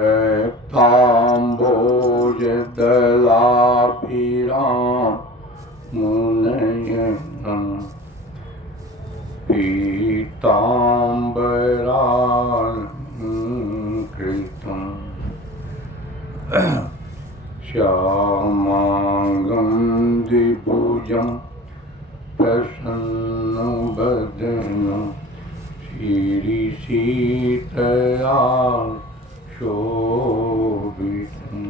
ताम्बोजदलाभिरां मुनयनं पीताम्बरालङ्कृतं श्यामांगं द्विभुजं प्रसन्नवदनं श्रीसीतया शोभितं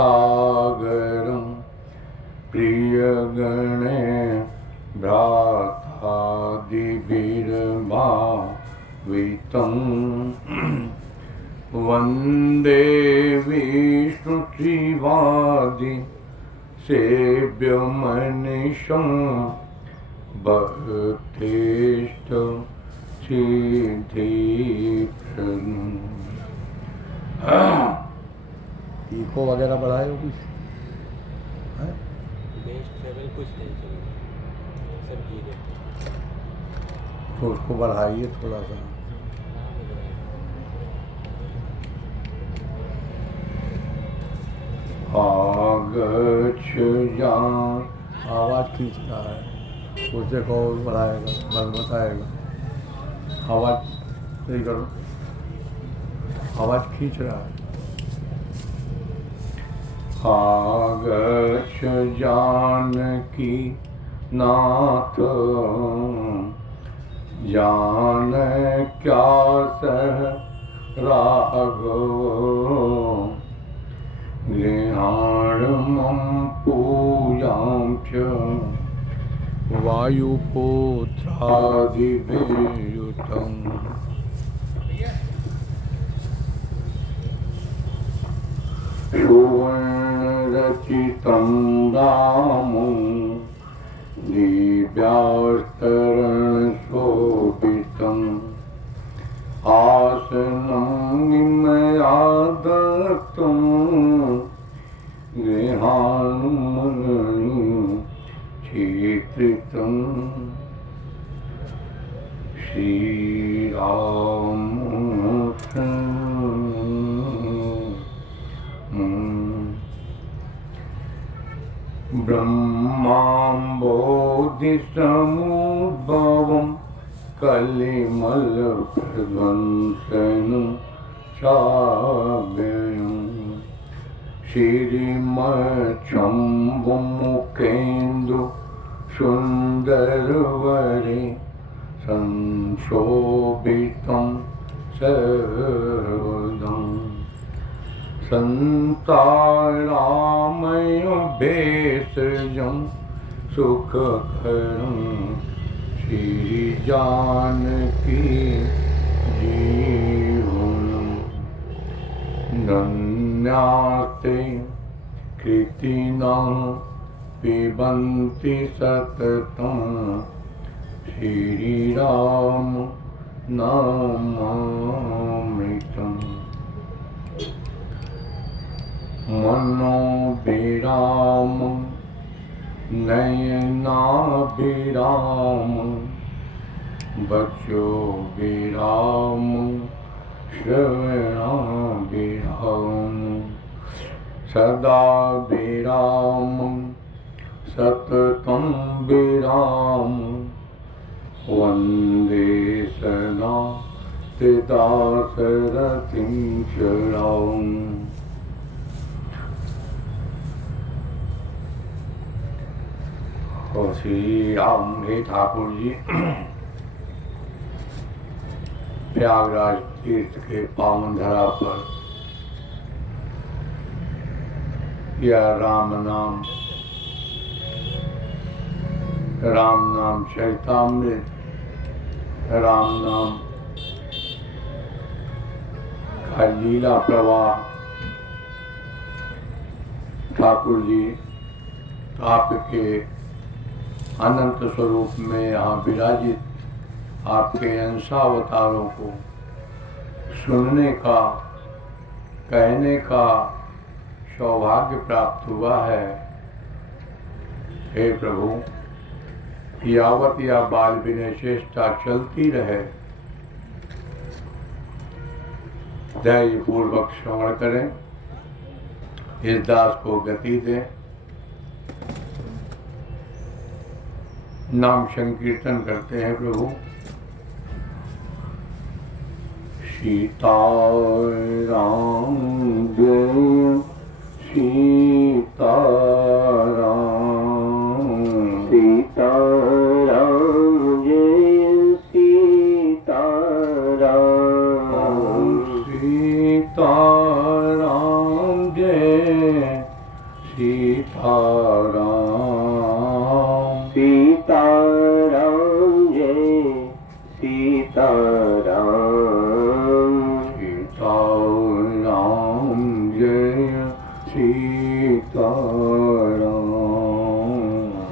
कारुण्यामृतसागरं प्रियगणे भ्रातादिभिर्भावितं वन्दे विष्णुश्रीवादि सेव्यमनिशं भक्तेष्ट सिद्धिप्रदम्। इको वगैरह बढ़ाए हो कुछ है? बेस्ट ट्रेवल कुछ नहीं चाहिए, सब चीज़ें तो उसको बढ़ाइए थोड़ा सा। आगच्छ जान आवाज़ खींच रहा है, उससे कहो बढ़ाएगा, बस बताएगा। आवाज़ सही करो, आवाज़ खींच रहा है। आगच्छ जानकी नाथ जान क्या सह राघव गृहाणमं पूजां च वायुपुत्रादिभिर्युतं सुवर्णरचितं रामं दिव्यास्तरणशोभितम् आसनं निमयादत्तं गृहाणमणि स्वीकृतं श्रीराम ब्रह्माम्बोधिसमुद्भवं कलिमलप्रध्वंसनं चाव्ययम् श्रीमच्छम्भुमुखेन्दु सुन्दरवरे संशोभितं सर्वदं संतारामय भेषजं सुखकरं श्रीजानकी जीवनं धन्यास्ते कृतिनां पिबन्ति सततं श्रीराम नामामृतम् मनोभिरामं नयनाभिरामं वचोभिरामं श्रवणाभिरामं सदा विरामं सततं विरामं वन्दे सदा दासरथिं शरणम्। और श्री राम हे ठाकुर जी प्रयागराज तीर्थ के पावन धरा पर यह राम नाम चरितामृत, राम नाम का लीला प्रवाह ठाकुर जी आपके अनंत स्वरूप में यहाँ विराजित आपके अंशावतारों को सुनने का, कहने का सौभाग्य प्राप्त हुआ है। हे प्रभु, यावत या बाल विनय चेष्टा चलती रहे, धैर्य पूर्वक श्रवण करें, इस दास को गति दें, नाम संकीर्तन करते हैं प्रभु। सीताराम जय सीताराम, सीताराम जय सीताराम, सीताराम जय सीताराम, सीताराम जय सीताराम, सीताराम जय सीताराम,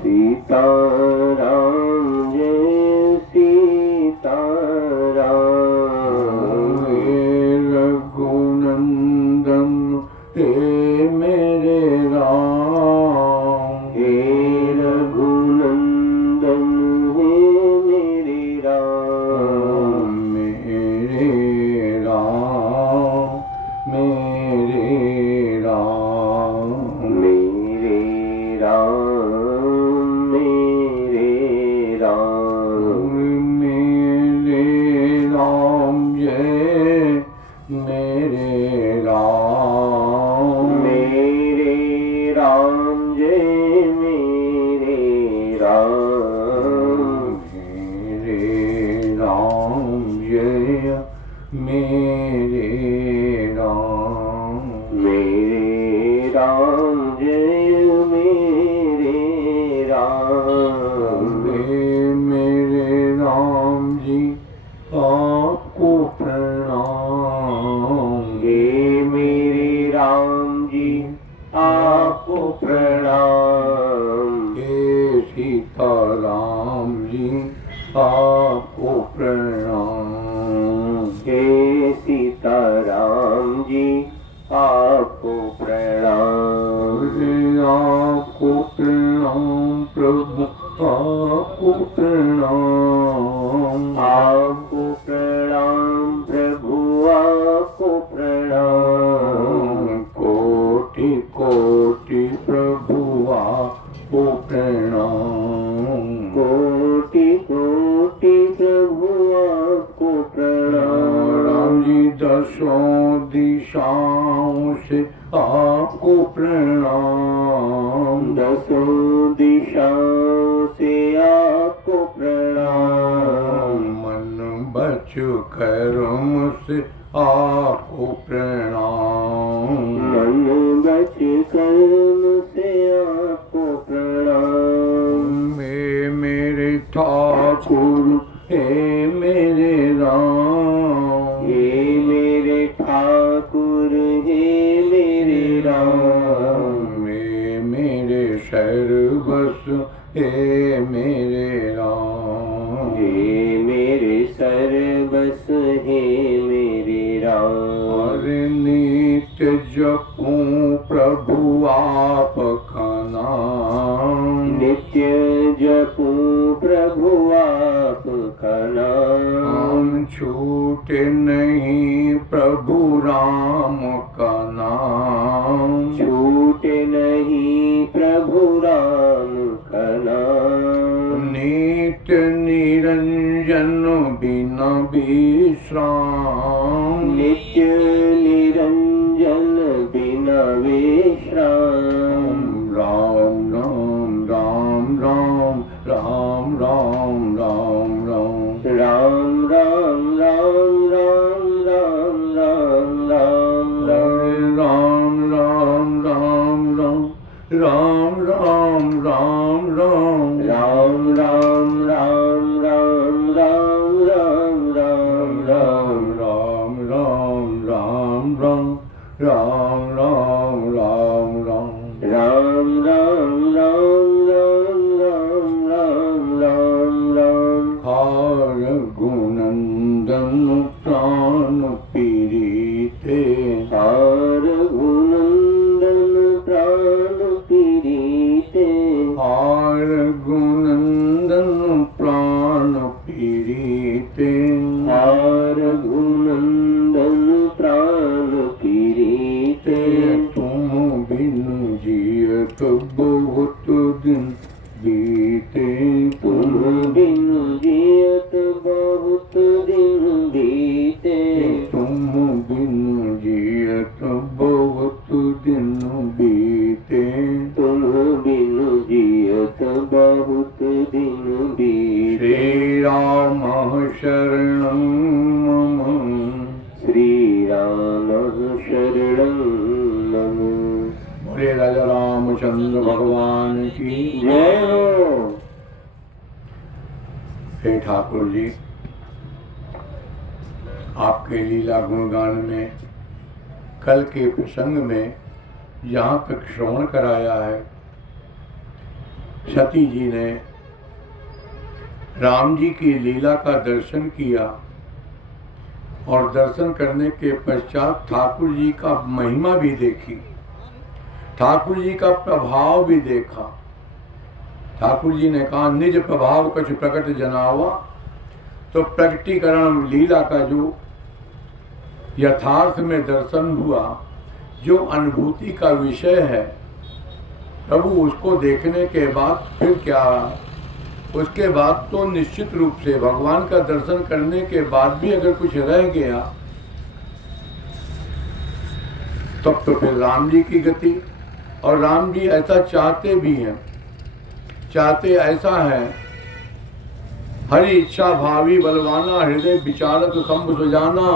सीताराम जय सीताराम। हे रघुनंदन हे मेरे राम, हे रघुनंदन हे मेरे राम, मेरे राम, मेरे राम, मेरे राम, मेरे राम, मेरे राम जय मेरे राम, मेरे राम जय मेरे राम, मेरे राम जय मेरे राम, मेरे राम जय मेरे राम। मेरे राम जी आपको प्रणाम, हे मेरे राम जी आपको प्रणाम, हे सीताराम जी आपको प्रणाम, हे सीताराम जी आपको प्रणाम, आपको प्रणाम प्रभु, आपको प्रणाम, आपको प्रणाम प्रभु, आपको प्रणाम, कोटि कोटि प्रभु आपको प्रणाम, कोटि कोटि प्रभु आपको प्रणाम। राम जी दसों दिशाओं से आपको प्रणाम, दसों दिशाओं से आपको प्रणाम, मन बच कर्म से आपको प्रणाम, मन बच कर्म से आपको प्रणाम। मेरे ठाकुर हे मेरे राम, हे मेरे ठाकुर हे मेरे राम, मेरे सर्वस हे मेरे राम, हे मेरे सर्वस हे मेरे राम। और नित्य जपूं प्रभु आपका नाम, नित्य जपूं प्रभु आपका नाम, छूटे नहीं प्रभु राम का नाम, छूटे नहीं प्रभु राम का नाम। नित्य निरंजन बिना विश्राम, नित्य निरंजन बिना विश्राम। राम राम राम राम राम राम राम राम, राम राम राम राम राम राम राम राम, राम राम राम राम राम राम राम, राम राम राम राम राम राम राम राम, राम राम राम राम राम राम राम राम, राम राम राम राम राम राम राम राम। श्रीराम शरणं मम। श्रीराम शरणं मम। बोले राजा रामचंद्र भगवान की जय हो। हे ठाकुर जी, आपके लीला गुणगान में कल के प्रसंग में यहाँ तक श्रवण कराया है। सती जी ने राम जी की लीला का दर्शन किया और दर्शन करने के पश्चात ठाकुर जी का महिमा भी देखी, ठाकुर जी का प्रभाव भी देखा। ठाकुर जी ने कहा निज प्रभाव कछु प्रकट जनावा। तो प्रकटीकरण लीला का जो यथार्थ में दर्शन हुआ, जो अनुभूति का विषय है, प्रभु उसको देखने के बाद फिर क्या, उसके बाद तो निश्चित रूप से भगवान का दर्शन करने के बाद भी अगर कुछ रह गया तब तो फिर राम जी की गति। और राम जी ऐसा चाहते भी हैं, चाहते ऐसा है, हरि इच्छा भावी बलवाना, हृदय विचारक संभ सुजाना।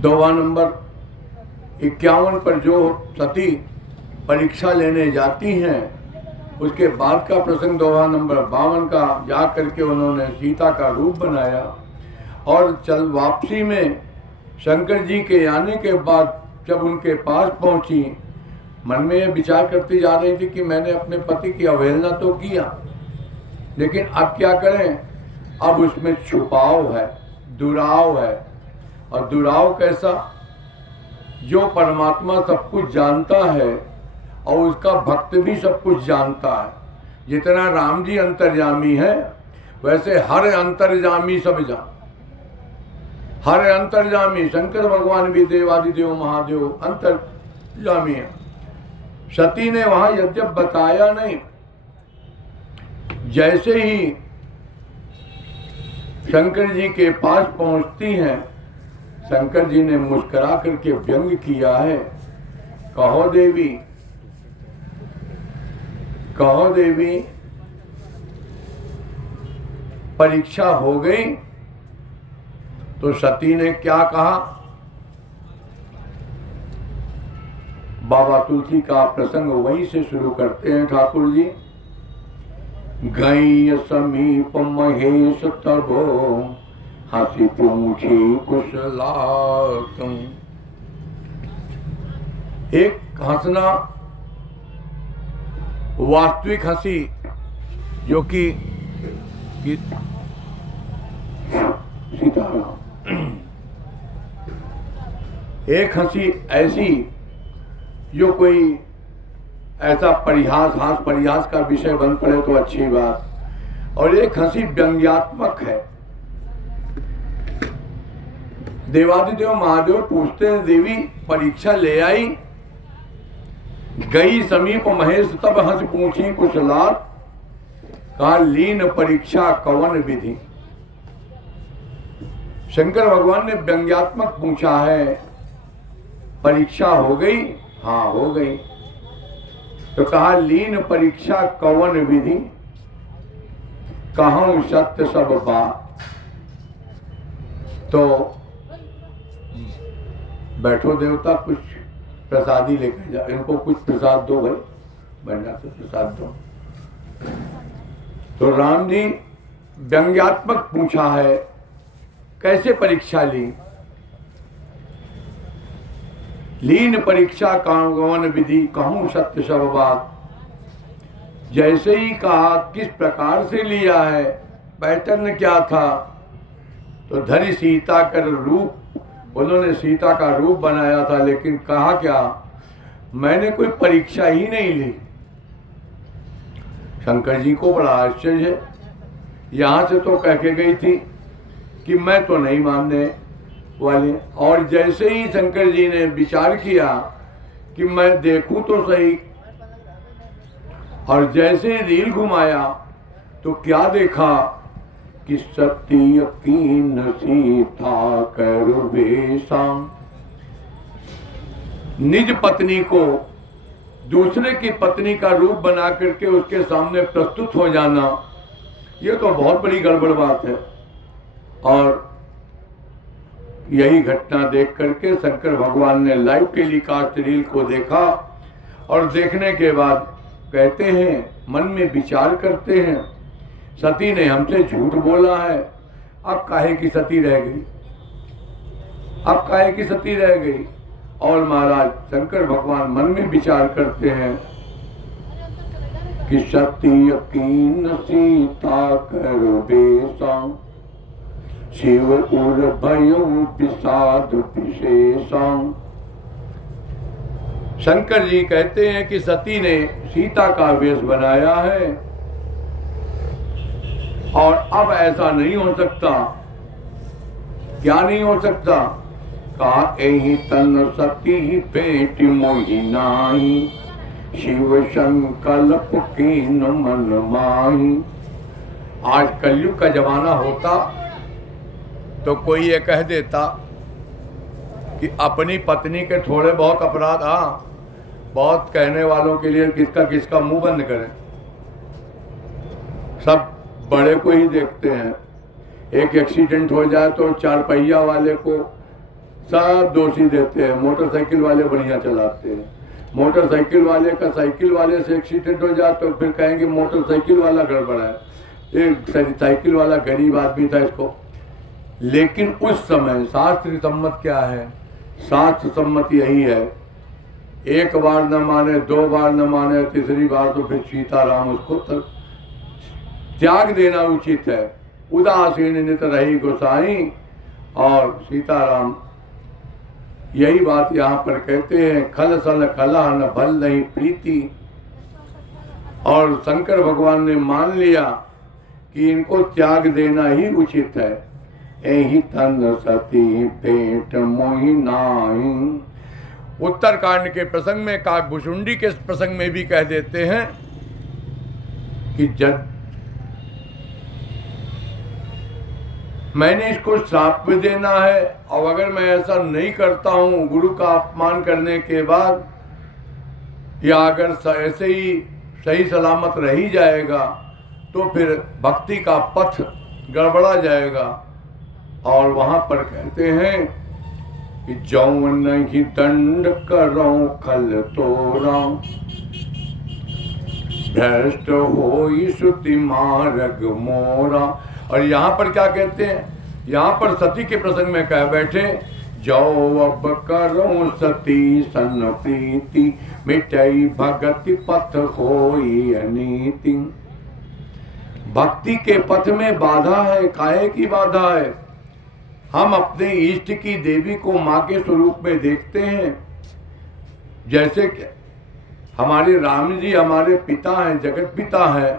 दोहा नंबर 51 पर जो सती परीक्षा लेने जाती हैं, उसके बाद का प्रसंग दोहा नंबर 52 का, जा करके उन्होंने सीता का रूप बनाया और चल वापसी में शंकर जी के आने के बाद जब उनके पास पहुंची, मन में यह विचार करती जा रही थी कि मैंने अपने पति की अवहेलना तो किया, लेकिन अब क्या करें। अब उसमें छुपाव है, दुराव है। और दुराव कैसा, जो परमात्मा सब कुछ जानता है और उसका भक्त भी सब कुछ जानता है। जितना राम जी अंतर्यामी है, वैसे हर अंतर्यामी सब जान, हर अंतर्यामी। शंकर भगवान भी देवादिदेव महादेव अंतर्यामी है। सती ने वहां यद्यप बताया नहीं, जैसे ही शंकर जी के पास पहुंचती हैं, शंकर जी ने मुस्कुरा करके व्यंग किया है, कहो देवी, कहो देवी, परीक्षा हो गई। तो सती ने क्या कहा, बाबा तुलसी का प्रसंग वहीं से शुरू करते हैं ठाकुर जी। गई समीप महेश तबो, हंसी पूछी कुशलातम। एक हंसना वास्तविक हंसी, जो कि सीताराम, एक हंसी ऐसी जो कोई ऐसा परिहास, हास परिहास का विषय बन पड़े तो अच्छी बात, और एक हंसी व्यंग्यात्मक है। देवादिदेव महादेव पूछते हैं, देवी परीक्षा ले आई? गई समीप महेश तब हंस पूछी कुशलात, कहा लीन परीक्षा कवन विधि। शंकर भगवान ने व्यंग्यात्मक पूछा है, परीक्षा हो गई? हाँ हो गई। तो कहा लीन परीक्षा कवन विधि, कहूं सत्य सब बात। तो बैठो देवता, कुछ प्रसादी लेकर जाओ, इनको कुछ प्रसाद दो भाई, भंडार से प्रसाद दो। तो राम जी व्यंग्यात्मक पूछा है, कैसे परीक्षा ली? लीन परीक्षा कवन विधि, कहूं सत्य सब बात। जैसे ही कहा किस प्रकार से लिया है, पैटर्न क्या था, तो धरि सीता कर रूप, उन्होंने सीता का रूप बनाया था, लेकिन कहा क्या, मैंने कोई परीक्षा ही नहीं ली। शंकर जी को बड़ा आश्चर्य है, यहाँ से तो कह के गई थी कि मैं तो नहीं मानने वाले, और जैसे ही शंकर जी ने विचार किया कि मैं देखूं तो सही, और जैसे ही रील घुमाया तो क्या देखा कि सत्य कीन सीता कर बेसा। निज पत्नी को दूसरे की पत्नी का रूप बना करके उसके सामने प्रस्तुत हो जाना, ये तो बहुत बड़ी गड़बड़ बात है। और यही घटना देख करके शंकर भगवान ने लाइव टेलीकास्ट रील को देखा और देखने के बाद कहते हैं, मन में विचार करते हैं, सती ने हमसे झूठ बोला है, अब काहे की सती रह गई, अब काहे की सती रह गई। और महाराज शंकर भगवान मन में विचार करते हैं कि सती यकीन सीता करो बेसा, शिव उर भयो विषाद विशेषा। शंकर जी कहते हैं कि सती ने सीता का वेश बनाया है और अब ऐसा नहीं हो सकता। क्या नहीं हो सकता? कहा एहि तन सती पेट मोहि नाही, शिव संकल्प कीन मन माही। आज कलयुग का जमाना होता तो कोई ये कह देता कि अपनी पत्नी के थोड़े बहुत अपराध, हाँ बहुत कहने वालों के लिए किसका किसका मुंह बंद करें, सब बड़े को ही देखते हैं। एक एक्सीडेंट हो जाए तो चार पहिया वाले को सब दोषी देते हैं, मोटरसाइकिल वाले बढ़िया चलाते हैं। मोटरसाइकिल वाले का साइकिल वाले से एक्सीडेंट हो जाए तो फिर कहेंगे मोटरसाइकिल वाला गड़बड़ है, एक साइकिल वाला गरीब आदमी था इसको। लेकिन उस समय शास्त्र सम्मत क्या है? शास्त्र सम्मत यही है, एक बार न माने, दो बार न माने, तीसरी बार तो फिर सीताराम उसको त्याग देना उचित है। उदासीन नित रही गोसाई, और सीताराम यही बात यहाँ पर कहते हैं, खल सल खला न भल नहीं प्रीति। और शंकर भगवान ने मान लिया कि इनको त्याग देना ही उचित है। एहि तन सती पेट मोहि नाहि। उत्तरकांड के प्रसंग में, काकभुषुंडी के प्रसंग में भी कह देते हैं कि जब मैंने इसको श्राप में देना है और अगर मैं ऐसा नहीं करता हूं गुरु का अपमान करने के बाद, या अगर ऐसे ही सही सलामत रही जाएगा तो फिर भक्ति का पथ गड़बड़ा जाएगा। और वहां पर कहते हैं कि जौन नहीं दंड करो खल तोरा, भ्रष्ट होई श्रुति मार्ग मोरा। और यहाँ पर क्या कहते हैं? यहाँ पर सती के प्रसंग में कह बैठे, जो अब करो सती सन प्रीति, मिटई भगति पथ होई अनीति। भक्ति के पथ में बाधा है, काहे की बाधा है? हम अपने इष्ट की देवी को माँ के स्वरूप में देखते हैं। जैसे कि हमारे राम जी हमारे पिता हैं, जगत पिता हैं,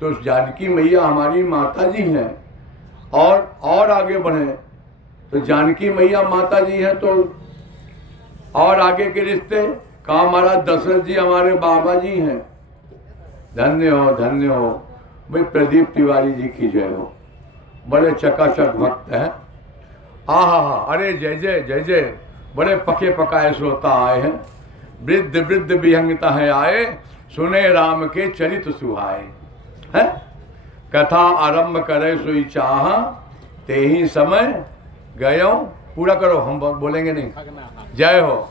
तो जानकी मैया हमारी माता जी हैं। और आगे बढ़े तो जानकी मैया माता जी हैं, तो और आगे के रिश्ते का हमारा दशरथ जी हमारे बाबा जी हैं। धन्य हो भाई, प्रदीप तिवारी जी की जय हो, बड़े चकाचक भक्त हैं। आहा, अरे जय जय जय जय, बड़े पके पकाए श्रोता आए हैं। वृद्ध वृद्ध विहंगता है आए, सुने राम के चरित सुहाए। है कथा आरंभ करे सोई चाह, ते ही समय गयो। पूरा करो, हम बोलेंगे नहीं। जय हो।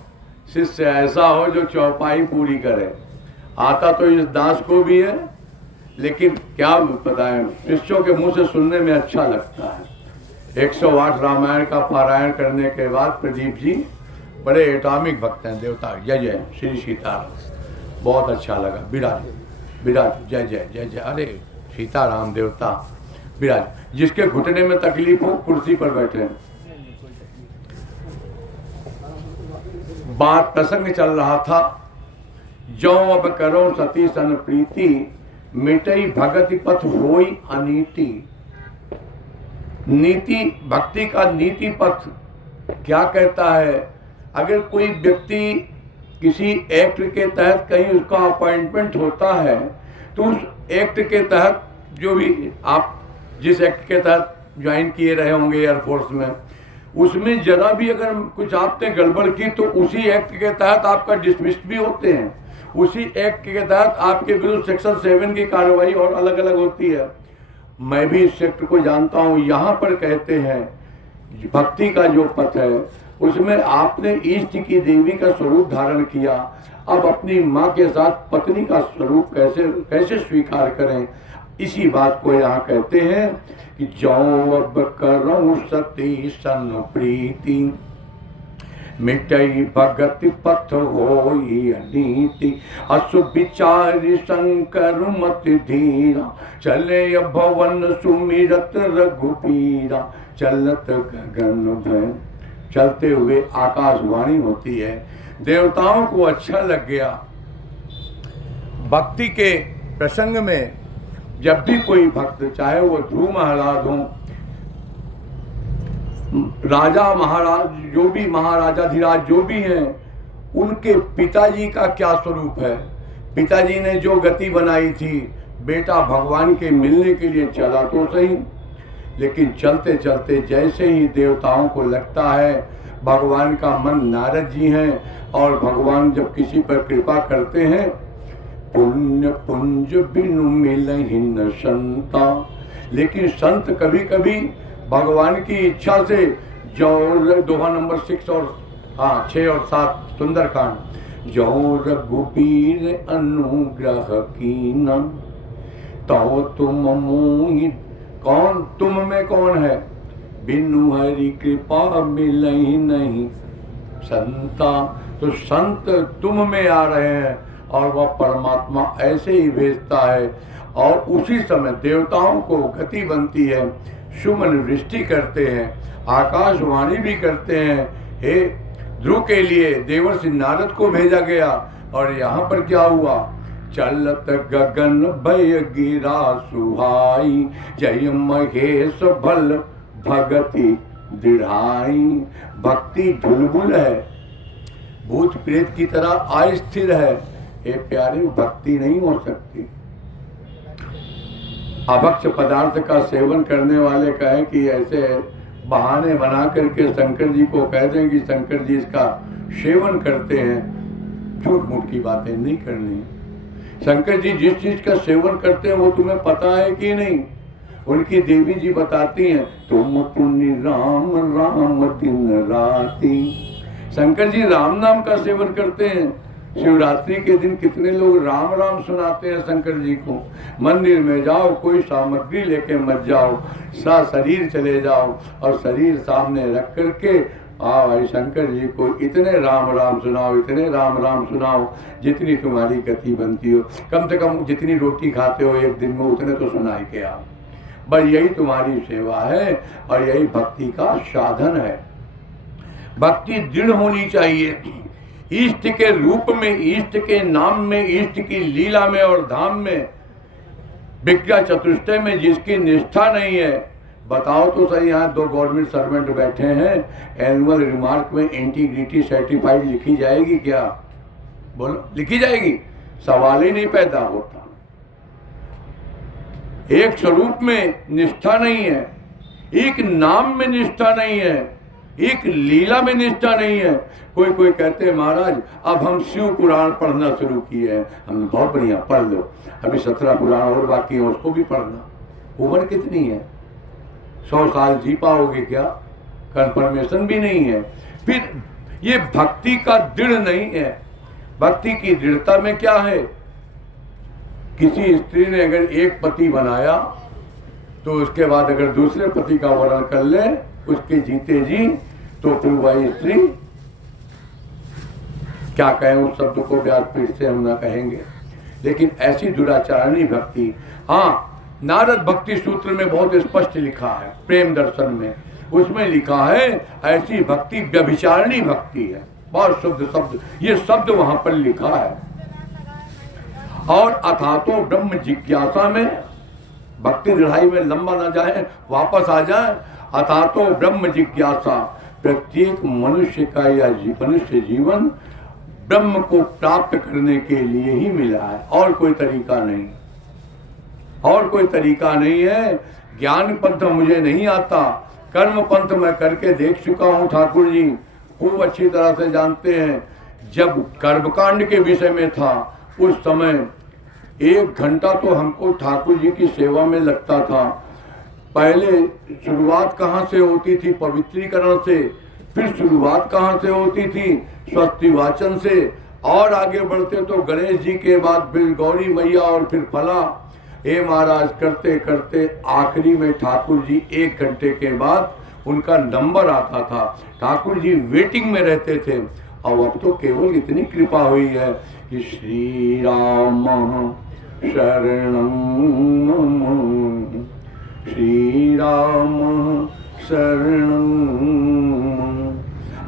शिष्य ऐसा हो जो चौपाई पूरी करे। आता तो इस दास को भी है, लेकिन क्या बताएं, शिष्यों के मुंह से सुनने में अच्छा लगता है। 108 रामायण का पारायण करने के बाद प्रदीप जी बड़े एटॉमिक भक्त हैं। देवता जय जय श्री सीताराम, बहुत अच्छा लगा। विराज विराज, जय जय जय जय। अरे सीताराम देवता विराज। जिसके घुटने में तकलीफ हो कुर्सी पर बैठे हैं। बात प्रसंग चल रहा था, जो अब करो सती सन प्रीति, मिटई भगति पथ होई अनीति। नीति, भक्ति का नीति पथ क्या कहता है? अगर कोई व्यक्ति किसी एक्ट के तहत कहीं उसका अपॉइंटमेंट होता है, तो उस एक्ट के तहत, जो भी आप जिस एक्ट के तहत ज्वाइन किए रहे होंगे एयरफोर्स में, उसमें जरा भी अगर कुछ आपने गड़बड़ की तो उसी एक्ट के तहत आपका डिसमिस्ड भी होते हैं। उसी एक्ट के तहत आपके विरुद्ध सेक्शन 7 की कार्रवाई और अलग अलग होती है। मैं भी इस सेक्टर को जानता हूँ। यहाँ पर कहते हैं भक्ति का जो पथ है उसमें आपने इष्ट की देवी का स्वरूप धारण किया, अब अपनी माँ के साथ पत्नी का स्वरूप कैसे कैसे स्वीकार करें। इसी बात को यहाँ कहते हैं कि जौ अब करऊं सती सन प्रीति, मिटई भगति पथ होई अनीति, असु विचारि शंकर मत धीरा, चले भवन सुमिरत रघुपीरा, चलत गगन भय। चलते हुए आकाशवाणी होती है। देवताओं को अच्छा लग गया। भक्ति के प्रसंग में जब भी कोई भक्त, चाहे वो ध्रुव महाराज हो, राजा महाराज, जो भी महाराजाधिराज जो भी हैं, उनके पिताजी का क्या स्वरूप है। पिताजी ने जो गति बनाई थी, बेटा भगवान के मिलने के लिए चला तो सही, लेकिन चलते चलते जैसे ही देवताओं को लगता है भगवान का मन नारद जी हैं, और भगवान जब किसी पर कृपा करते हैं, पुण्य पुंज बिनु मिलहि न संता, लेकिन संत कभी कभी भगवान की इच्छा से, जो दोहा नंबर 6 और 7 सुंदरकांड, जो रघुबीर अनुग्रह कीना, तो तुम मोहि, कौन तुम में कौन है, बिनु हरि कृपा मिलहि नहीं संता। तो संत तुम में आ रहे हैं और वह परमात्मा ऐसे ही भेजता है, और उसी समय देवताओं को गति बनती है, सुमन वृष्टि करते हैं, आकाशवाणी भी करते हैं। हे ध्रुव के लिए देवर्षि नारद को भेजा गया, और यहाँ पर क्या हुआ, चलत गगन भय गिरा सुहाई, जय महेश भल भगति दृढ़ाई। भक्ति ढुलबुल है, भूत प्रेत की तरह अस्थिर है। हे प्यारे, भक्ति नहीं हो सकती। अभक्ष पदार्थ का सेवन करने वाले कहें कि ऐसे बहाने बना करके शंकर जी को कह दें कि शंकर जी इसका सेवन करते हैं, झूठ मूठ की बातें नहीं करनी। शंकर जी जिस चीज का सेवन करते हैं वो तुम्हें पता है कि नहीं। उनकी देवी जी बताती हैं, तुम पुण्य राम राम दिन राती। शंकर जी राम नाम का सेवन करते हैं। शिवरात्रि के दिन कितने लोग राम राम सुनाते हैं शंकर जी को। मंदिर में जाओ, कोई सामग्री लेके मत जाओ, शरीर चले जाओ और शरीर सामने रख करके भाई शंकर जी को इतने राम राम सुनाओ, इतने राम राम सुनाओ जितनी तुम्हारी गति बनती हो। कम से कम जितनी रोटी खाते हो एक दिन में उतने तो सुना ही के आओ। बस यही तुम्हारी सेवा है और यही भक्ति का साधन है। भक्ति दृढ़ होनी चाहिए। इष्ट के रूप में, इष्ट के नाम में, इष्ट की लीला में और धाम में, विद्या चतुष्टय में जिसकी निष्ठा नहीं है, बताओ तो सही। यहाँ 2 गवर्नमेंट सर्वेंट बैठे हैं, एनुअल रिमार्क में इंटीग्रिटी सर्टिफाइड लिखी जाएगी क्या? बोलो, लिखी जाएगी? सवाल ही नहीं पैदा होता। एक स्वरूप में निष्ठा नहीं है, एक नाम में निष्ठा नहीं है, एक लीला में निष्ठा नहीं है। कोई कहते हैं महाराज अब हम शिव पुराण पढ़ना शुरू किए हैं। हमने बहुत बढ़िया, पढ़ लो, अभी 17 पुराण और बाकी है, उसको भी पढ़ना। उम्र कितनी है? 100 साल जी पाओगे क्या? कंफर्मेशन भी नहीं है। फिर ये भक्ति का दृढ़ नहीं है। भक्ति की दृढ़ता में क्या है? किसी स्त्री ने अगर एक पति बनाया तो उसके बाद अगर दूसरे पति का वर्ण कर ले उसके जीते जी, तो फिर वही स्त्री, क्या कहें उस शब्द को, व्यासपीठ से हम ना कहेंगे, लेकिन ऐसी दुराचारणी भक्ति। हाँ, नारद भक्ति सूत्र में बहुत स्पष्ट लिखा है, प्रेम दर्शन में, उसमें लिखा है ऐसी भक्ति व्यभिचारिणी भक्ति है। बहुत शुद्ध शब्द, ये शब्द वहां पर लिखा है। और अथातो ब्रह्म जिज्ञासा में, भक्ति दृढ़ाई में लंबा ना जाए, वापस आ जाए। अथातो ब्रह्म जिज्ञासा, प्रत्येक मनुष्य का या मनुष्य जीवन ब्रह्म को प्राप्त करने के लिए ही मिला है, और कोई तरीका नहीं, और कोई तरीका नहीं है। ज्ञान पंथ मुझे नहीं आता, कर्म पंथ मैं करके देख चुका हूँ। ठाकुर जी खूब अच्छी तरह से जानते हैं। जब कर्मकांड के विषय में था उस समय 1 घंटा तो हमको ठाकुर जी की सेवा में लगता था। पहले शुरुआत कहाँ से होती थी? पवित्रीकरण से। फिर शुरुआत कहाँ से होती थी? स्वस्ति वाचन से। और आगे बढ़ते तो गणेश जी के बाद फिर गौरी मैया और फिर फला। हे महाराज, करते करते आखिरी में ठाकुर जी 1 घंटे के बाद उनका नंबर आता था। ठाकुर जी वेटिंग में रहते थे। और अब तो केवल इतनी कृपा हुई है कि श्री राम शरणम मम, श्री राम शरणम।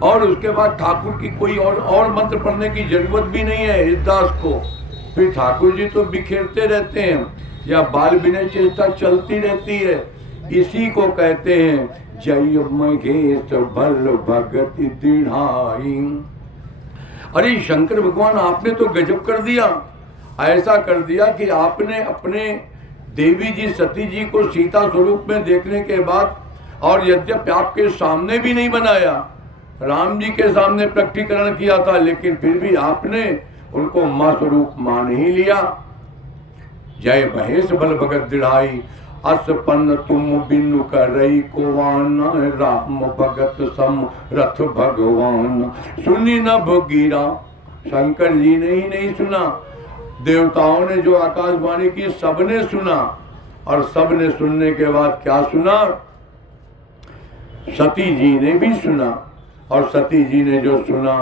और उसके बाद ठाकुर की कोई और मंत्र पढ़ने की जरूरत भी नहीं है इस दास को। फिर ठाकुर जी तो बिखेरते रहते हैं, या बाल विनय चेष्टा चलती रहती है। इसी को कहते हैं जय महेश भल भगत दृढ़ाई। अरे शंकर भगवान, आपने तो गजब कर दिया। ऐसा कर दिया कि आपने अपने देवी जी सती जी को सीता स्वरूप में देखने के बाद, और यद्यपि आपके सामने भी नहीं बनाया, राम जी के सामने प्रकटीकरण किया था, लेकिन फिर भी आपने उनको मां स्वरूप मान ही लिया। जय महेश बल भगत दृढ़ाई, अस पन्न तुम बिनु करई कोवान, राम भगत सम रथ भगवान। सुनी न भगीरा, शंकर जी ने ही नहीं सुना, देवताओं ने जो आकाशवाणी की सबने सुना। और सबने सुनने के बाद क्या सुना? सती जी ने भी सुना। और सती जी ने जो सुना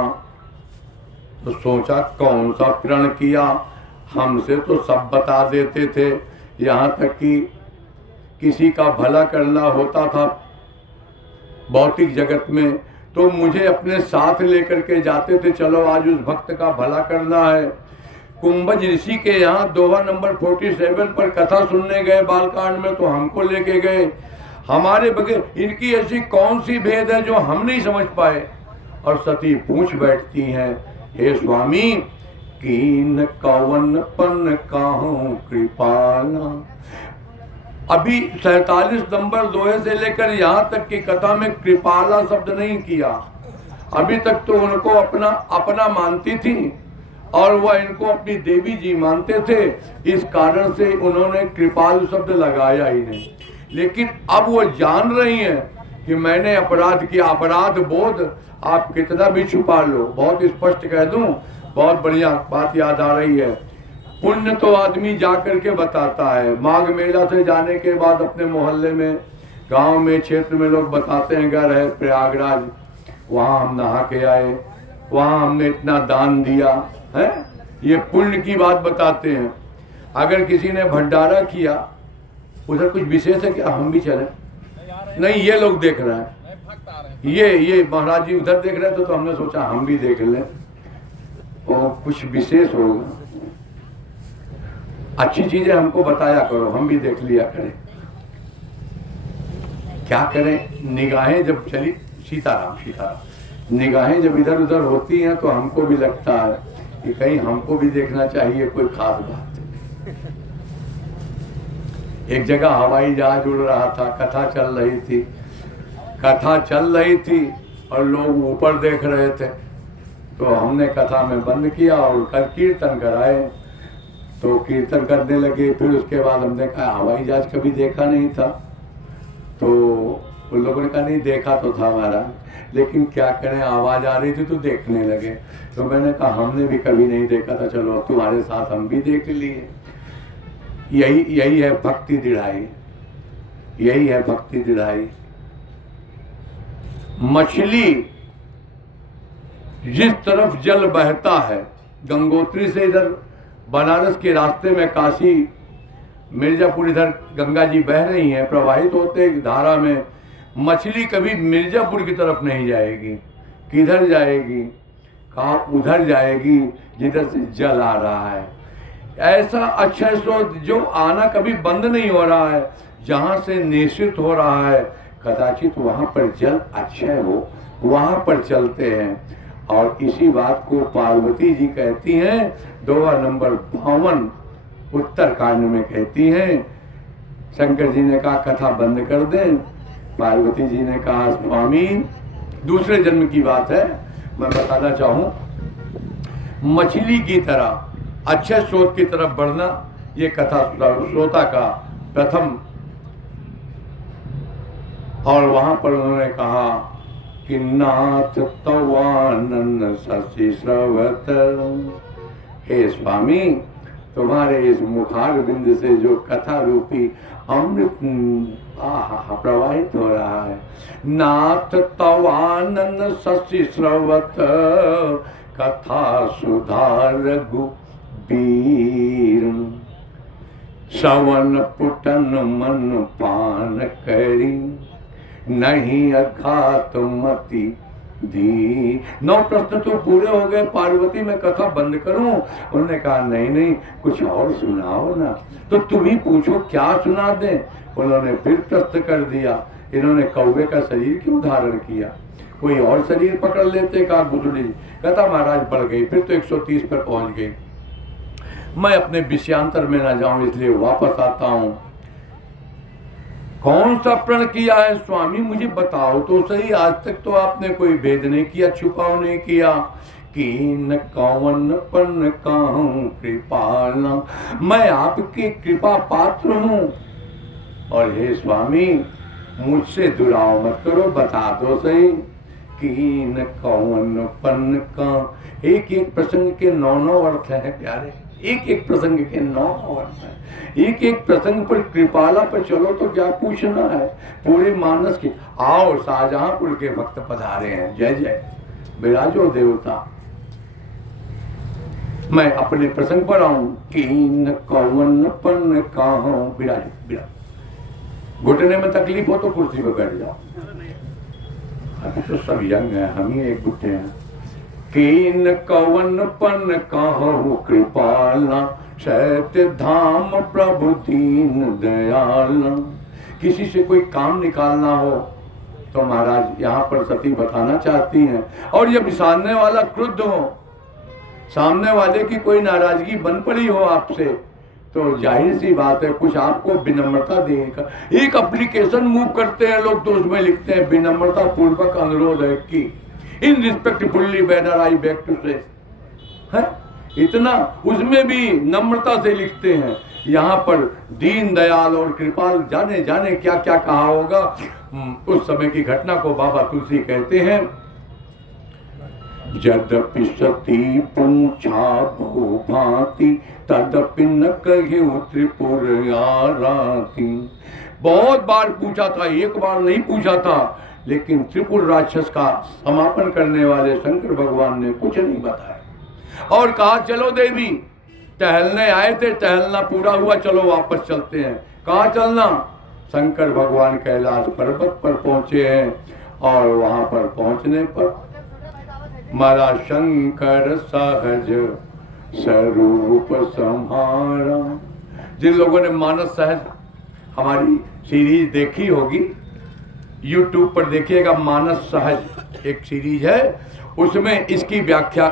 तो सोचा कौन सा प्रण किया, हमसे तो सब बता देते थे। यहाँ तक कि किसी का भला करना होता था भौतिक जगत में तो मुझे अपने साथ लेकर के जाते थे, चलो आज उस भक्त का भला करना है। कुंभज ऋषि के यहाँ दोहा नंबर 47 पर कथा सुनने गए बालकांड में, तो हमको लेके गए। हमारे बगैर इनकी ऐसी कौन सी भेद है जो हम नहीं समझ पाए। और सती पूछ बैठती हैं, हे स्वामी, कीन कवन पन काहू कृपाला। अभी 47 नंबर दोहे से लेकर यहाँ तक की कथा में कृपाला शब्द नहीं किया। अभी तक तो उनको अपना मानती थी और वह इनको अपनी देवी जी मानते थे, इस कारण से उन्होंने कृपाल शब्द लगाया ही नहीं। लेकिन अब वो जान रही हैं कि मैंने अपराध किया। अपराध बोध आप कितना भी छुपा लो, बहुत स्पष्ट कह दूं, बहुत बढ़िया बात याद आ रही है। पुण्य तो आदमी जा करके बताता है। माघ मेला से जाने के बाद अपने मोहल्ले में, गांव में, क्षेत्र में लोग बताते हैं, घर है प्रयागराज, वहाँ हम नहा के आए, वहाँ हमने इतना दान दिया है। ये पुण्य की बात बताते हैं। अगर किसी ने भंडारा किया, उधर कुछ विशेष है क्या, हम भी चले? नहीं, ये लोग देख रहे हैं, ये महाराज जी उधर देख रहे थे, तो हमने सोचा हम भी देख लें, और कुछ विशेष होगा। अच्छी चीजें हमको बताया करो, हम भी देख लिया करें। क्या करें, निगाहें जब चली, सीताराम, निगाहें जब इधर उधर होती हैं तो हमको भी लगता है कि कहीं हमको भी देखना चाहिए कोई खास बात। एक जगह हवाई जहाज उड़ रहा था, कथा चल रही थी और लोग ऊपर देख रहे थे। तो हमने कथा में बंद किया और कल कीर्तन कराए, तो कीर्तन करने लगे। फिर उसके बाद हमने कहा हवाई जहाज कभी देखा नहीं था, तो उन लोगों ने कहा नहीं देखा तो था हमारा, लेकिन क्या करें, आवाज आ रही थी तो देखने लगे। तो मैंने कहा हमने भी कभी नहीं देखा था, चलो तुम्हारे साथ हम भी देख लिए। यही है भक्ति दृढ़ाई, यही है भक्ति दृढ़ाई। मछली जिस तरफ जल बहता है, गंगोत्री से इधर बनारस के रास्ते में काशी मिर्जापुर, इधर गंगा जी बह रही हैं, प्रवाहित होते धारा में। मछली कभी मिर्जापुर की तरफ नहीं जाएगी, किधर जाएगी? कहा उधर जाएगी जिधर से जल आ रहा है। ऐसा अक्षय स्रोत जो आना कभी बंद नहीं हो रहा है, जहाँ से निश्चित हो रहा है, कदाचित वहाँ पर जल अक्षय हो, वहाँ पर चलते हैं। और इसी बात को पार्वती जी कहती हैं, दोहा नंबर 52 उत्तरकांड में कहती हैं। शंकर जी ने कहा कथा बंद कर दें, पार्वती जी ने कहा स्वामी, दूसरे जन्म की बात है, मैं बताना चाहूँ, मछली की तरह अक्षय स्रोत की तरफ बढ़ना ये कथा श्रोता का प्रथम। और वहां पर उन्होंने कहा कि नाथ तवानन शशि स्रवत, हे स्वामी तुम्हारे इस मुखार बिंद से जो कथा रूपी अमृत प्रवाहित हो रहा है। नाथ तवानन शशि स्रवत कथा सुधा रघुबीर, श्रवण पुटन मन पान करी, नहीं अघात मति धी। 9 प्रश्न तो पूरे हो गए। पार्वती मैं कथा बंद करूं? उन्होंने कहा नहीं नहीं कुछ और सुनाओ ना। तो तुम ही पूछो क्या सुना दें। उन्होंने फिर प्रश्न कर दिया, इन्होंने कौवे का शरीर क्यों धारण किया, कोई और शरीर पकड़ लेते। कहा गुरुजी कथा महाराज बढ़ गई, फिर तो 130 पर पहुंच गई। मैं अपने विषयांतर में ना जाऊं इसलिए वापस आता हूं। कौन सा प्रण किया है स्वामी मुझे बताओ तो सही। आज तक तो आपने कोई भेद नहीं किया, छुपाव नहीं किया। कीन कौन पन कहूं कृपाला, मैं आपकी कृपा पात्र हूं। और हे स्वामी मुझसे दुराव मत करो, बता दो सही। कीन कौन पन का, एक एक प्रसंग के 9 अर्थ हैं प्यारे, एक एक प्रसंग के 9 अर्थ हैं। एक एक प्रसंग पर कृपाला पर चलो तो क्या पूछना है। पूरे मानस के आओ शाहजहांपुर के भक्त पधारे हैं, जय जय विराजो देवता। मैं अपने प्रसंग पर आऊं। कीन कौन पन कहूं, विराज विराज। घुटने में तकलीफ हो तो कुर्सी पर बैठ जाओ, अभी तो सब यंग है, हम ही एक गुट्टे हैं। कीन कौन पन कहूं कृपाला, शैत्य धाम प्रभु दीन दयाल। किसी से कोई काम निकालना हो तो महाराज यहाँ पर सती बताना चाहती हैं। और जब सामने वाला क्रुद्ध हो, सामने वाले की कोई नाराजगी बन पड़ी हो आपसे, तो जाहिर सी बात है कुछ आपको विनम्रता देगा। एक एप्लीकेशन मूव करते हैं लोग तो उसमें लिखते हैं विनम्रता पूर्वक अनुरोध है कि इन रिस्पेक्टफुल्ली वेदर आई बैक टू से, है इतना उसमें भी नम्रता से लिखते हैं। यहाँ पर दीन दयाल और कृपाल जाने जाने क्या क्या कहा होगा। उस समय की घटना को बाबा तुलसी कहते हैं। यद्यपि सती पूछा बहु भांति, तदपि न कहे त्रिपुर आराती। बहुत बार पूछा था, एक बार नहीं पूछा था, लेकिन त्रिपुर राक्षस का समापन करने वाले शंकर भगवान ने कुछ नहीं बताया और कहा चलो देवी, टहलने आए थे, टहलना पूरा हुआ, चलो वापस चलते हैं। कहाँ चलना? शंकर भगवान कैलाश पर्वत पर पहुंचे हैं। और वहां पर पहुंचने पर महाराज शंकर सहज स्वरूप संहारा। जिन लोगों ने मानस सहज हमारी सीरीज देखी होगी, YouTube पर देखिएगा, मानस सहज एक सीरीज है, उसमें इसकी व्याख्या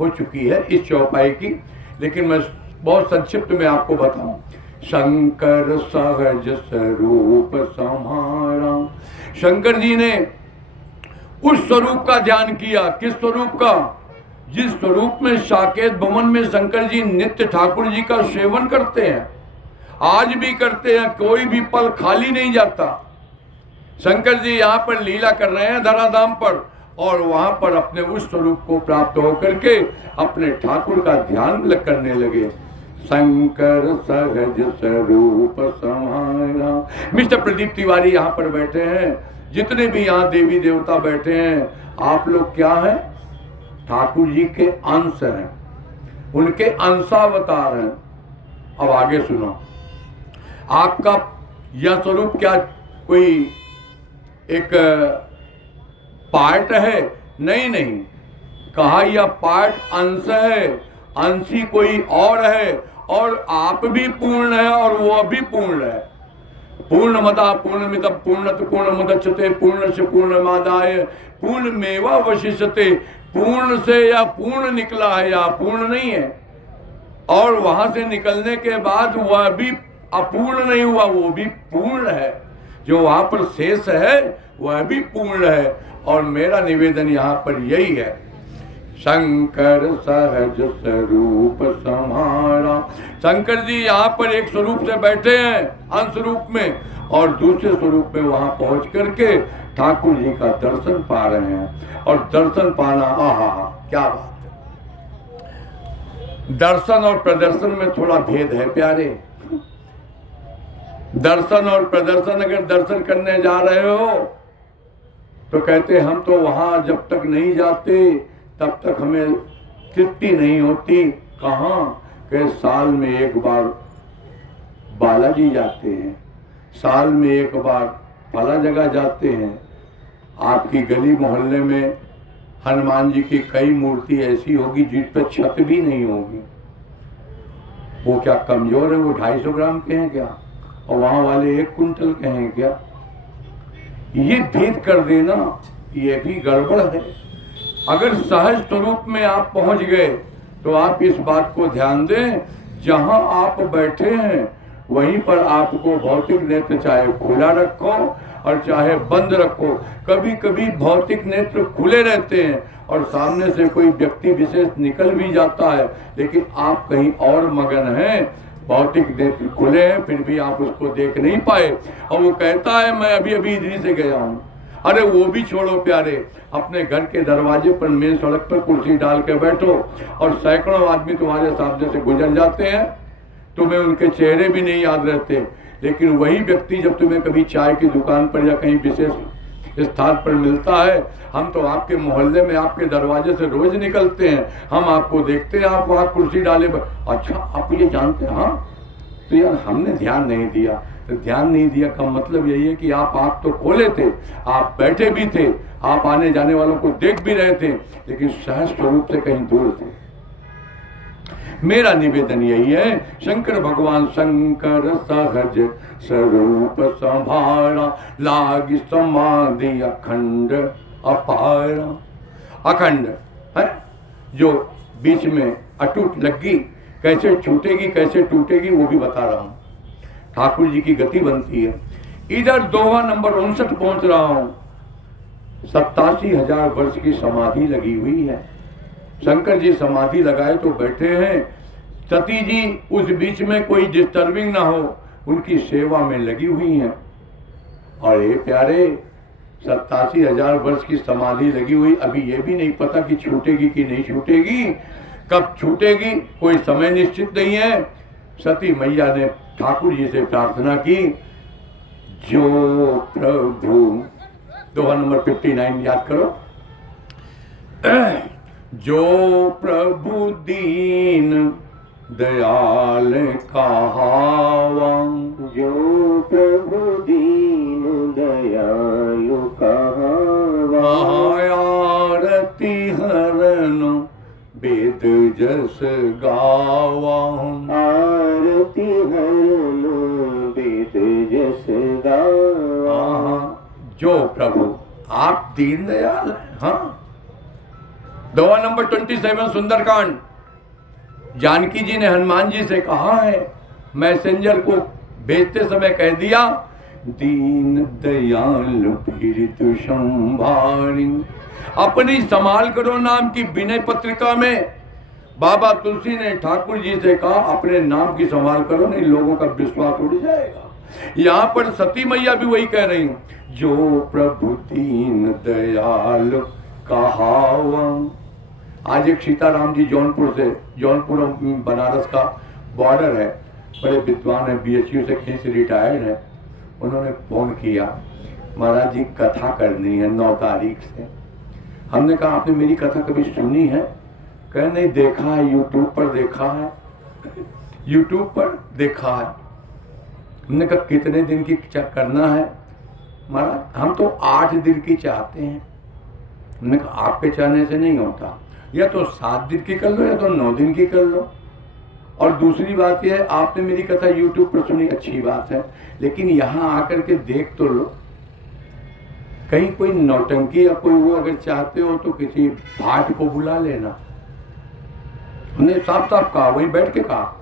हो चुकी है इस चौपाई की, लेकिन मैं बहुत संक्षिप्त में आपको बताऊं। शंकर सहज स्वरूप संहारा। शंकर जी ने उस स्वरूप का ध्यान किया। किस स्वरूप का? जिस स्वरूप में साकेत भवन में शंकर जी नित्य ठाकुर जी का सेवन करते हैं, आज भी करते हैं, कोई भी पल खाली नहीं जाता। शंकर जी यहाँ पर लीला कर रहे हैं धराधाम पर, और वहां पर अपने उस स्वरूप को प्राप्त होकर के अपने ठाकुर का ध्यान करने लगे। शंकर सहज स्वरूप संहारा। मिस्टर प्रदीप तिवारी यहाँ पर बैठे हैं, जितने भी यहाँ देवी देवता बैठे हैं, आप लोग क्या हैं? ठाकुर जी के अंश हैं, उनके अंशावतार हैं। अब आगे सुनो, आपका यह स्वरूप क्या कोई एक पार्ट है? नहीं नहीं, कहा यह पार्ट अंश है, अंशी कोई और है, और आप भी पूर्ण है और वो भी पूर्ण है। पूर्णमदा पूर्णमिदं पूर्णत पूर्णमुदच्यते पूर्णस्य पूर्णमादाय पूर्णमेवावशिष्यते। पूर्ण से या पूर्ण निकला है या पूर्ण नहीं है, और वहां से निकलने के बाद वह भी अपूर्ण नहीं हुआ, वो भी पूर्ण है। जो वहां पर शेष है वह भी पूर्ण है। और मेरा निवेदन यहाँ पर यही है शंकर सहज स्वरूप संहारा। शंकर जी यहाँ पर एक स्वरूप से बैठे हैं अंश रूप में, और दूसरे स्वरूप में वहां पहुंच करके ठाकुर जी का दर्शन पा रहे हैं। और दर्शन पाना, आहा क्या बात है। दर्शन और प्रदर्शन में थोड़ा भेद है प्यारे। दर्शन और प्रदर्शन, अगर दर्शन करने जा रहे हो तो कहते हम तो वहां जब तक नहीं जाते तब तक हमें तृप्ति नहीं होती। कहाँ के साल में एक बार बालाजी जाते हैं, साल में एक बार फला जगह जाते हैं। आपकी गली मोहल्ले में हनुमान जी की कई मूर्ति ऐसी होगी जिस पर छत भी नहीं होगी। वो क्या कमजोर है? वो 250 ग्राम के हैं क्या? और वहां वाले 1 कुंटल के हैं क्या? ये भेद कर देना ये भी गड़बड़ है। अगर सहज स्वरूप में आप पहुंच गए तो आप इस बात को ध्यान दें, जहां आप बैठे हैं वहीं पर आपको भौतिक नेत्र चाहे खुला रखो और चाहे बंद रखो। कभी कभी भौतिक नेत्र खुले रहते हैं और सामने से कोई व्यक्ति विशेष निकल भी जाता है, लेकिन आप कहीं और मगन हैं। भौतिक नेत्र खुले हैं फिर भी आप उसको देख नहीं पाए, और वो कहता है मैं अभी अभी इधर से गया हूँ। अरे वो भी छोड़ो प्यारे, अपने घर के दरवाजे पर मेन सड़क पर कुर्सी डाल के बैठो और सैकड़ों आदमी तुम्हारे सामने से गुजर जाते हैं, तुम्हें उनके चेहरे भी नहीं याद रहते। लेकिन वही व्यक्ति जब तुम्हें कभी चाय की दुकान पर या कहीं विशेष स्थान पर मिलता है, हम तो आपके मोहल्ले में आपके दरवाजे से रोज निकलते हैं, हम आपको देखते हैं आप वहाँ कुर्सी डाले। अच्छा आप ये जानते हैं? हाँ तो यार हमने ध्यान नहीं दिया। तो ध्यान नहीं दिया का मतलब यही है कि आप तो खोले थे, आप बैठे भी थे, आप आने जाने वालों को देख भी रहे थे, लेकिन सहज स्वरूप से कहीं दूर थे। मेरा निवेदन यही है, शंकर भगवान शंकर सहज स्वरूप संभारा, लागी समाधि अखंड अपारा। अखंड है जो बीच में अटूट लगी, कैसे छूटेगी कैसे टूटेगी वो भी बता रहा हूं। ठाकुर जी की गति बनती है। इधर दोहा नंबर 59 पहुंच रहा हूं। 87,000 वर्ष की समाधि लगी हुई है। शंकर जी समाधि लगाए तो बैठे हैं, सती जी उस बीच में कोई डिस्टर्बिंग ना हो उनकी सेवा में लगी हुई हैं। और ये प्यारे 87,000 वर्ष की समाधि लगी हुई, अभी ये भी नहीं पता कि छूटेगी कि नहीं छूटेगी, कब छूटेगी कोई समय निश्चित नहीं है। सती मैया ने ठाकुर जी से प्रार्थना की, जो प्रभु, दोहा नंबर 59 याद करो, जो प्रभु दीन दयाल कहावा, जो प्रभु दीन दयालु कहावा, आरती हरन वेद जस गावा, आरती हरन वेद जस गावा। जो प्रभु आप दीन दयाल हैं। हाँ, दोहा नंबर 27 सुंदरकांड। जानकी जी ने हनुमान जी से कहा है, मैसेंजर को भेजते समय कह दिया, दीन दयाल फिर तु संभारी। अपनी संभाल करो नाम की विनय पत्रिका में बाबा तुलसी ने ठाकुर जी से कहा, अपने नाम की संभाल करो नहीं लोगों का विश्वास उड़ जाएगा। यहाँ पर सती मैया भी वही कह रही हूँ, जो प्रभु दीन दयाल कहावा। आज एक सीताराम जी जौनपुर बनारस का बॉर्डर है, बड़े विद्वान है, BHU से कहीं से रिटायर्ड है। उन्होंने फोन किया, महाराज जी कथा करनी है 9 तारीख से। हमने कहा आपने मेरी कथा कभी सुनी है? कह नहीं, देखा है यूट्यूब पर देखा है। यूट्यूब पर देखा है। हमने कहा कितने दिन की करना है? महाराज हम तो 8 दिन की चाहते हैं। हमने कहा आपके चाहने से नहीं होता, या तो 7 दिन की कर लो या तो 9 दिन की कर लो। और दूसरी बात यह है, आपने मेरी कथा यूट्यूब पर सुनी, अच्छी बात है, लेकिन यहाँ आकर के देख तो लो। कहीं कोई नौटंकी या कोई वो अगर चाहते हो तो किसी भाट को बुला लेना। हमने साफ साफ कहा, वहीं बैठ के कहा।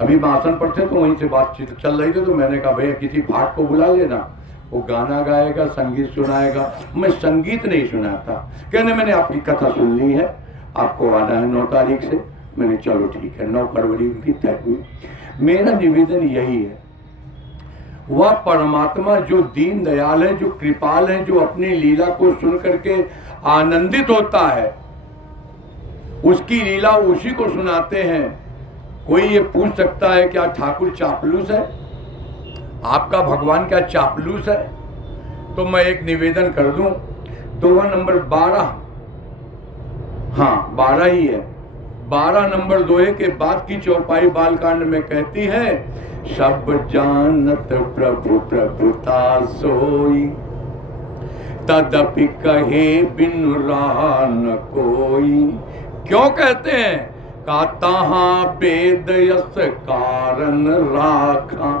अभी मैं आसन पर थे तो वहीं से बातचीत चल रही थी, तो मैंने कहा भैया किसी भाट को बुला लेना, वो गाना गाएगा, संगीत सुनाएगा। मैं संगीत नहीं सुनाता। कहने मैंने आपकी कथा सुन ली है, आपको आना है 9 तारीख से। मैंने चलो ठीक है, 9 फरवरी की तय हुई। मेरा निवेदन यही है, वह परमात्मा जो दीन दयाल है, जो कृपाल है, जो अपनी लीला को सुन करके आनंदित होता है, उसकी लीला उसी को सुनाते हैं। कोई ये पूछ सकता है क्या ठाकुर चापलूस है? आपका भगवान क्या चापलूस है? तो मैं एक निवेदन कर दूं, दोहा नंबर 12, हाँ 12 ही है, 12 नंबर दोहे के बाद की चौपाई बालकांड में कहती है, सब जानत प्रभु प्रभुता सोई, तदपि कहे बिनु रहा न कोई। क्यों कहते हैं? का तहाँ वेद यस कारण राखा।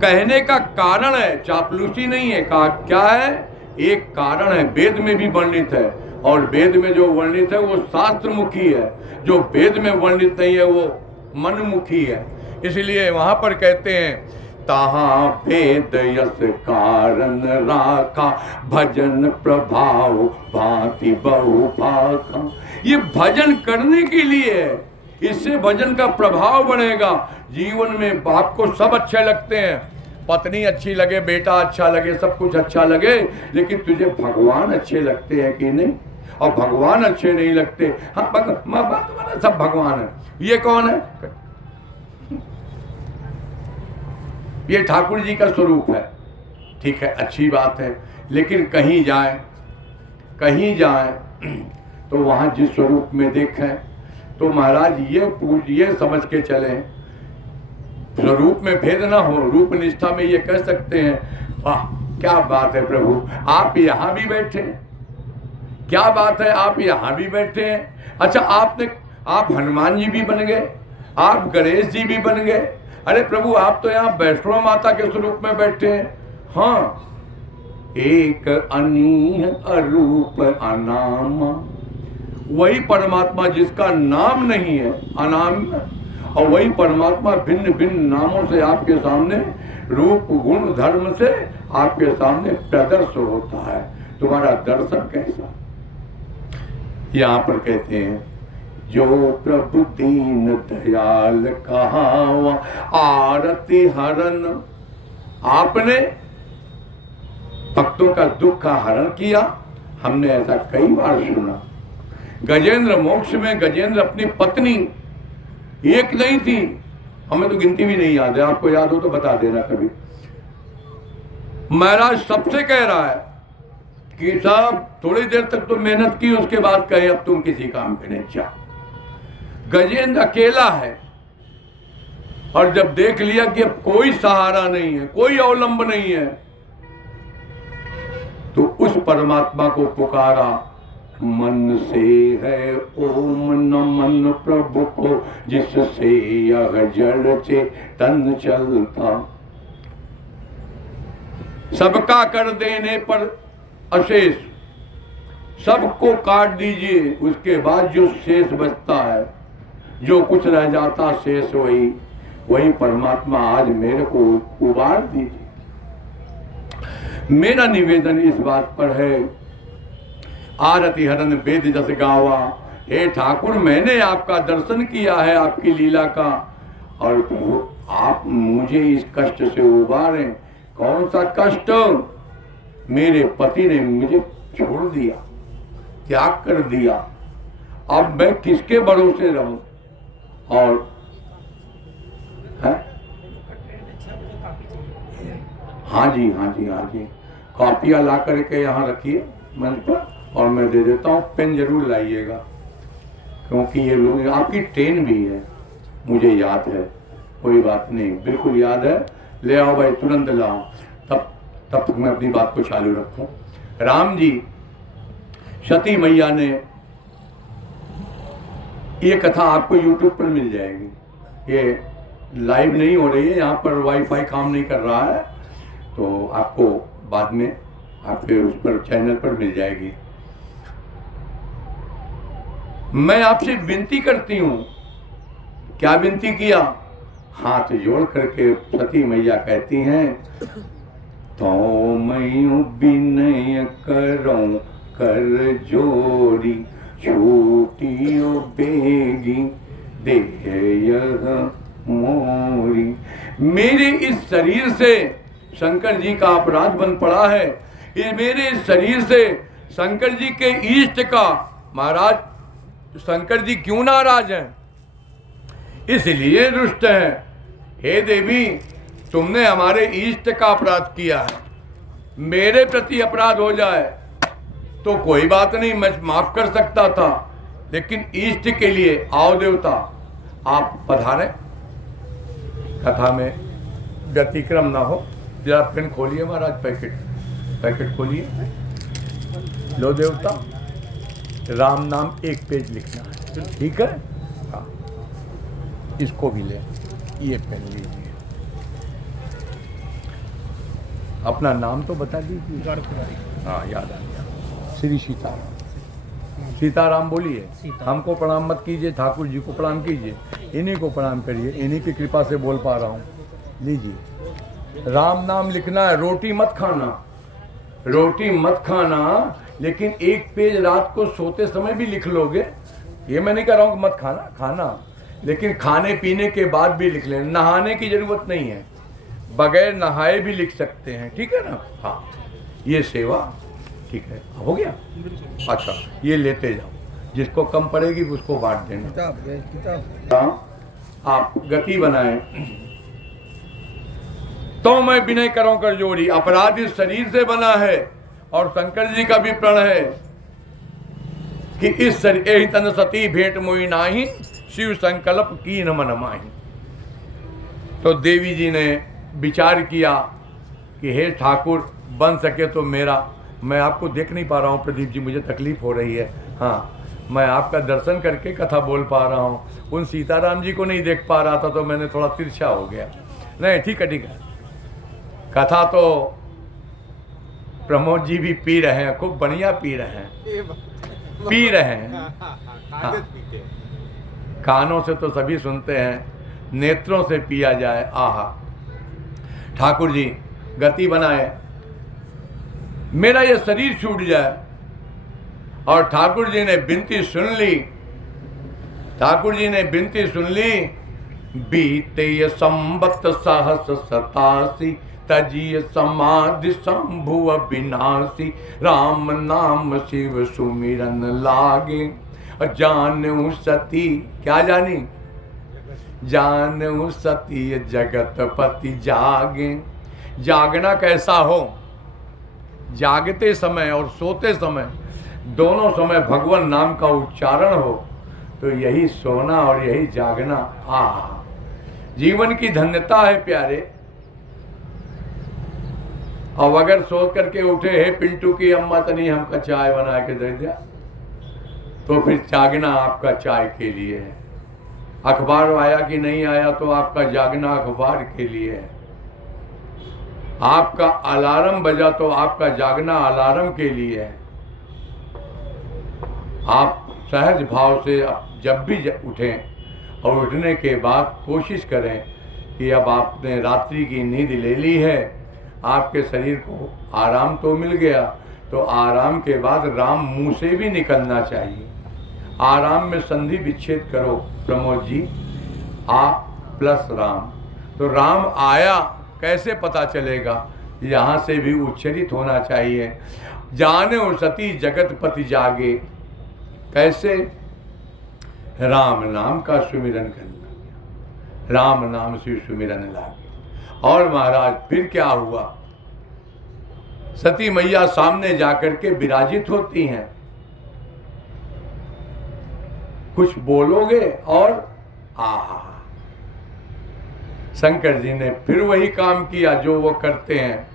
कहने का कारण है, चापलूसी नहीं है। का क्या है? एक कारण है, वेद में भी वर्णित है, और वेद में जो वर्णित है वो शास्त्रमुखी है, जो वेद में वर्णित नहीं है वो मनमुखी है। इसलिए वहां पर कहते हैं, तहाँ वेद यस कारण राखा, भजन प्रभाव भांति बहु भाखा। ये भजन करने के लिए है, इससे भजन का प्रभाव बढ़ेगा। जीवन में बाप को सब अच्छे लगते हैं, पत्नी अच्छी लगे, बेटा अच्छा लगे, सब कुछ अच्छा लगे, लेकिन तुझे भगवान अच्छे लगते हैं कि नहीं? और भगवान अच्छे नहीं लगते, हाँ सब भगवान है। ये कौन है? ये ठाकुर जी का स्वरूप है। ठीक है, अच्छी बात है, लेकिन कहीं जाए तो वहाँ जिस स्वरूप में देखें तो महाराज ये समझ के चलें, स्वरूप में भेद ना हो, रूप निष्ठा में ये कह सकते हैं, वाह क्या बात है प्रभु, आप यहाँ भी बैठे हैं, क्या बात है आप यहाँ भी बैठे हैं। अच्छा आप हनुमान जी भी बन गए, आप गणेश जी भी बन गए। अरे प्रभु आप तो यहाँ वैष्णो माता के स्वरूप में बैठे हैं। हाँ, एक अनीह अरूप अनामा, वही परमात्मा जिसका नाम नहीं है, अनाम, और वही परमात्मा भिन्न भिन्न नामों से आपके सामने, रूप गुण धर्म से आपके सामने प्रदर्श होता है। तुम्हारा दर्शन कैसा? यहाँ पर कहते हैं, जो प्रभु दीन दयाल कहावा, आरती हरण। आपने भक्तों का दुख का हरण किया, हमने ऐसा कई बार सुना। गजेंद्र मोक्ष में गजेंद्र अपनी पत्नी एक नहीं थी, हमें तो गिनती भी नहीं याद है, आपको याद हो तो बता देना कभी। महाराज सबसे कह रहा है कि साहब थोड़ी देर तक तो मेहनत की, उसके बाद कहे अब तुम किसी काम पे नहीं जाओ। गजेंद्र अकेला है, और जब देख लिया कि अब कोई सहारा नहीं है, कोई अवलंब नहीं है, तो उस परमात्मा को पुकारा, मन से है ओम नमन प्रभु को, जिससे यह जड़ चेतन चलता। सबका कर देने पर अशेष, सबको काट दीजिए, उसके बाद जो शेष बचता है, जो कुछ रह जाता शेष, वही परमात्मा आज मेरे को उबार दीजिए। मेरा निवेदन इस बात पर है, आरती हरण वेद जस गावा। हे ठाकुर मैंने आपका दर्शन किया है, आपकी लीला का, और प्रभु आप मुझे इस कष्ट से उबारें। कौन सा कष्ट? मेरे पति ने मुझे छोड़ दिया, त्याग कर दिया, अब मैं किसके भरोसे रहूं? और है? हाँ जी, कॉपियाँ ला करके यहाँ रखिए मंच पर, और मैं दे देता हूँ। पेन जरूर लाइएगा, क्योंकि ये लोग, आपकी ट्रेन भी है, मुझे याद है, कोई बात नहीं, बिल्कुल याद है। ले आओ भाई, तुरंत लाओ, तब तक मैं अपनी बात को चालू रखूं। राम जी, सती मैया ने, ये कथा आपको YouTube पर मिल जाएगी, ये लाइव नहीं हो रही है, यहाँ पर वाईफाई काम नहीं कर रहा है, तो आपको बाद में आपके उस पर चैनल पर मिल जाएगी। मैं आपसे विनती करती हूँ। क्या विनती किया? हाथ जोड़ करके सती मैया कहती हैं, तो मैं विनय करूं कर जोड़ी, छूटियो बेगी देह यह मोरी। मेरे इस शरीर से शंकर जी का अपराध बन पड़ा है। ये मेरे इस शरीर से शंकर जी के इष्ट का, महाराज शंकर जी क्यों नाराज हैं? इसलिए रुष्ट हैं। हे देवी, तुमने हमारे इष्ट का अपराध किया है। मेरे प्रति अपराध हो जाए तो कोई बात नहीं, मैं माफ कर सकता था, लेकिन इष्ट के लिए आओ देवता आप पधारें। कथा में व्यतिक्रम ना हो। जरा पेन खोलिए महाराज, पैकेट खोलिए। लो देवता, राम नाम एक पेज लिखना है, ठीक है? हाँ, इसको भी ले, ये पेन लीजिए। अपना नाम तो बता दीजिए। हाँ, याद आ गया। श्री सीताराम। सीताराम बोलिए। हमको प्रणाम मत कीजिए, ठाकुर जी को प्रणाम कीजिए, इन्हीं को प्रणाम करिए, इन्हीं की कृपा से बोल पा रहा हूँ। लीजिए, राम नाम लिखना है। रोटी मत खाना, रोटी मत खाना, लेकिन एक पेज रात को सोते समय भी लिख लोगे। ये मैं नहीं कह रहा हूँ कि मत खाना, खाना, लेकिन खाने पीने के बाद भी लिख लेना। नहाने की जरूरत नहीं है, बगैर नहाए भी लिख सकते हैं, ठीक है ना? हाँ, ये सेवा ठीक है, हो गया। अच्छा, ये लेते जाओ, जिसको कम पड़ेगी उसको बांट देना। किताब आप गति बनाए। तो मैं विनय करूं कर जोड़ी, अपराध इस शरीर से बना है, और शंकर जी का भी प्रण है कि इस शरीर एहि तन सती भेंट मोई नाही, शिव संकल्प की न मन माही। तो देवी जी ने विचार किया कि हे ठाकुर, बन सके तो मेरा, मैं आपको देख नहीं पा रहा हूँ प्रदीप जी, मुझे तकलीफ हो रही है। हाँ, मैं आपका दर्शन करके कथा बोल पा रहा हूँ, उन सीताराम जी को नहीं देख पा रहा था, तो मैंने थोड़ा तिरछा हो गया। नहीं, ठीक है, ठीक है। कथा तो प्रमोद जी भी पी रहे हैं, खूब बढ़िया पी रहे हैं, पी रहे हैं। हाँ, कानों से तो सभी सुनते हैं, नेत्रों से पिया जाए। आहा, ठाकुर जी गति बनाए, मेरा ये शरीर छूट जाए। और ठाकुर जी ने विनती सुन ली, ठाकुर जी ने विनती सुन ली। बीते ये संबत सहस 87, तजिय समाधि शंभु अविनाशी, राम नाम शिव सुमिरन लागे, जानू सती, क्या जानी? जानू सती जगतपति जागे। जागना कैसा हो? जागते समय और सोते समय, दोनों समय भगवान नाम का उच्चारण हो, तो यही सोना और यही जागना जीवन की धन्यता है प्यारे। अब अगर सोच करके उठे, हे पिंटू की अम्मा तनी हमका चाय बना के दे दिया, तो फिर जागना आपका चाय के लिए है। अखबार आया कि नहीं आया, तो आपका जागना अखबार के लिए है। आपका अलार्म बजा, तो आपका जागना अलार्म के लिए है। आप सहज भाव से जब भी उठें, और उठने के बाद कोशिश करें कि अब आपने रात्रि की नींद ले ली है, आपके शरीर को आराम तो मिल गया, तो आराम के बाद राम मुंह से भी निकलना चाहिए। आराम में संधि विच्छेद करो प्रमोद जी, आ प्लस राम, तो राम आया कैसे पता चलेगा? यहाँ से भी उच्चरित होना चाहिए। जाने सती जगतपति जागे, कैसे? राम नाम का सुमिरन करना, राम नाम से सुमिरन लागे। और महाराज फिर क्या हुआ? सती मैया सामने जाकर के विराजित होती हैं। कुछ बोलोगे और आहा, शंकर जी ने फिर वही काम किया जो वो करते हैं।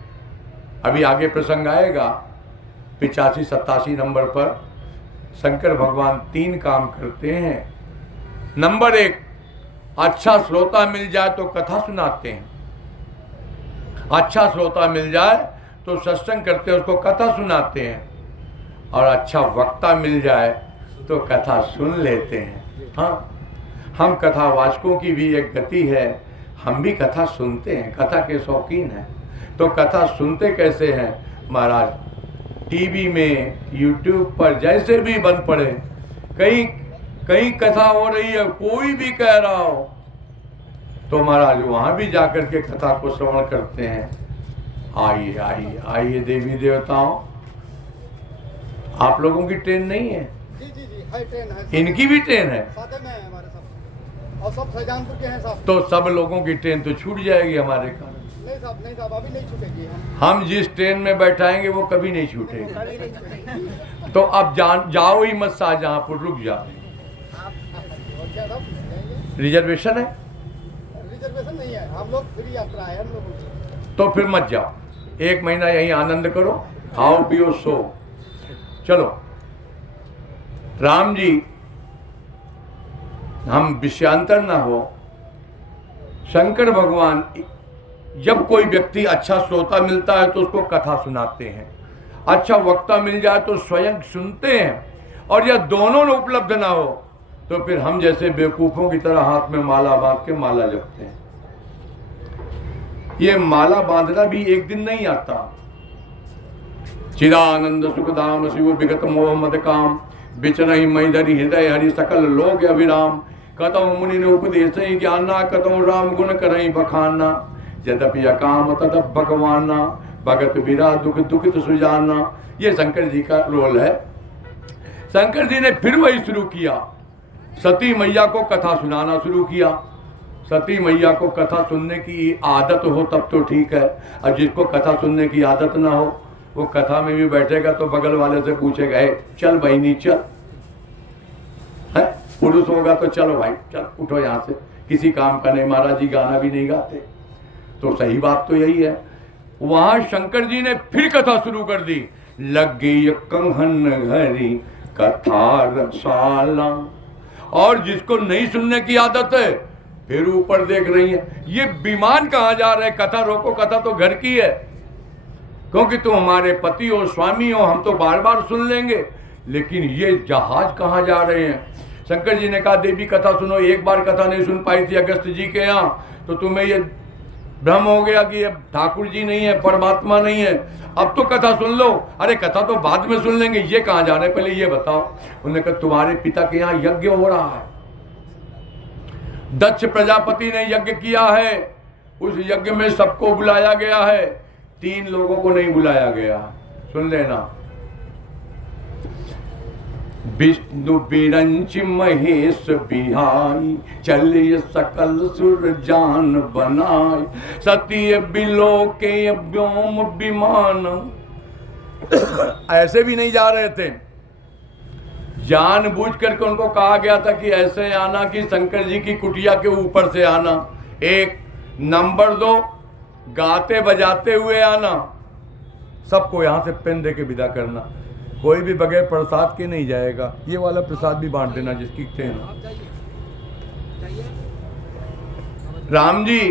अभी आगे प्रसंग आएगा 85-87 नंबर पर। शंकर भगवान 3 काम करते हैं। नंबर 1, अच्छा श्रोता मिल जाए तो कथा सुनाते हैं। अच्छा श्रोता मिल जाए तो सत्संग करते हैं, उसको कथा सुनाते हैं। और अच्छा वक्ता मिल जाए तो कथा सुन लेते हैं। हाँ, हम कथावाचकों की भी एक गति है, हम भी कथा सुनते हैं, कथा के शौकीन हैं। तो कथा सुनते कैसे हैं महाराज? टीवी में, यूट्यूब पर जैसे भी बंद पड़े, कहीं कहीं कथा हो रही है, कोई भी कह रहा हो, तो महाराज वहां भी जाकर के कथा को श्रवण करते हैं। आइए आइए आइए देवी देवताओं, आप लोगों की ट्रेन नहीं है? जी जी जी है, ट्रेन है, इनकी भी ट्रेन है, साथ में है हमारे सब, और सब शाहजहानपुर के हैं साहब। तो सब लोगों की ट्रेन तो छूट जाएगी हमारे कारण। नहीं साहब, नहीं साहब, अभी नहीं छूटेगी। हम जिस ट्रेन में बैठाएंगे वो कभी नहीं छूटेगी। तो अब जाओ ही मत शाहजहांपुर, रुक जाओ। और क्या साहब, जाएंगे? रिजर्वेशन है रिजर्वेशन नहीं है, हम लोग फ्री यात्रा है हम लोगों की। तो फिर मत जाओ, 1 महीना यहीं आनंद करो, खाओ पियो सो। चलो राम जी, हम विषयांतर ना हो, शंकर भगवान जब कोई व्यक्ति अच्छा श्रोता मिलता है तो उसको कथा सुनाते हैं, अच्छा वक्ता मिल जाए तो स्वयं सुनते हैं, और यह दोनों ने उपलब्ध ना हो तो फिर हम जैसे बेवकूफों की तरह हाथ में माला बांध के माला जपते हैं। ये माला बांधना भी एक दिन नहीं आता। चिदानंद सुखधाम शिव विगत मोह मद काम, बिचरहि मई हृदय हरि सकल लोक अभिराम, कतौ मुनि ने उपदेश ज्ञाना, कतौ राम गुण करहि बखाना, यद्यपि अकाम तदप भगवाना, भगत बिरा दुख दुखित सुजाना। ये शंकर जी का रोल है। शंकर जी ने फिर वही शुरू किया, सती मैया को कथा सुनाना शुरू किया। सती मैया को कथा सुनने की आदत हो तब तो ठीक है, और जिसको कथा सुनने की आदत ना हो वो कथा में भी बैठेगा तो बगल वाले से पूछेगा, चल बहनी चल, है पुरुष होगा तो चलो भाई चल उठो यहाँ से, किसी काम का नहीं, महाराज जी गाना भी नहीं गाते। तो सही बात तो यही है। वहां शंकर जी ने फिर कथा शुरू कर दी, लग गई कहन घरी कथा रसाला। और जिसको नहीं सुनने की आदत है फिर ऊपर देख रही है, ये विमान कहाँ जा रहे, कथा रोको, कथा तो घर की है, क्योंकि तुम हमारे पति हो, स्वामी हो, हम तो बार बार सुन लेंगे, लेकिन ये जहाज कहाँ जा रहे हैं। शंकर जी ने कहा, देवी कथा सुनो, एक बार कथा नहीं सुन पाई थी अगस्त जी के यहाँ, तो तुम्हें ये भ्रम हो गया कि अब ठाकुर जी नहीं है, परमात्मा नहीं है, अब तो कथा सुन लो। अरे कथा तो बाद में सुन लेंगे, ये कहाँ जा रहे हैं, पहले ये बताओ। उन्होंने कहा, तुम्हारे पिता के यहाँ यज्ञ हो रहा है, दक्ष प्रजापति ने यज्ञ किया है, उस यज्ञ में सबको बुलाया गया है, 3 लोगों को नहीं बुलाया गया। सुन लेना, विष्णु बिरंच महेश बिहाई, चलिए सकल सुर जान बनाई, सतीय बिलोके व्योम विमान। ऐसे भी नहीं जा रहे थे, जानबूझ करके उनको कहा गया था कि ऐसे आना कि शंकर जी की कुटिया के ऊपर से आना। 1 नंबर 2 गाते बजाते हुए आना, सबको यहाँ से पेन दे के विदा करना, कोई भी बगैर प्रसाद के नहीं जाएगा। ये वाला प्रसाद भी बांट देना जिसकी ट्रेन। राम जी,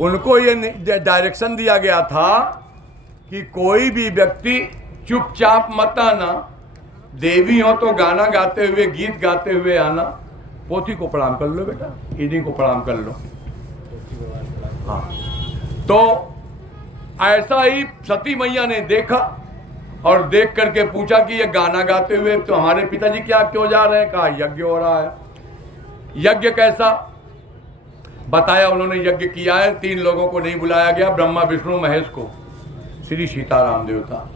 उनको ये डायरेक्शन दिया गया था कि कोई भी व्यक्ति चुपचाप मत आना, देवी हो तो गाना गाते हुए, गीत गाते हुए आना। पोथी को प्रणाम कर लो बेटा, इन्हीं को प्रणाम कर लो। हाँ, तो ऐसा ही सती मैया ने देखा और देख करके पूछा कि ये गाना गाते हुए तो हमारे पिताजी क्या क्यों जा रहे हैं। कहा, यज्ञ हो रहा है। यज्ञ कैसा बताया, उन्होंने यज्ञ किया है, 3 लोगों को नहीं बुलाया गया, ब्रह्मा विष्णु महेश को, श्री सीताराम देवता।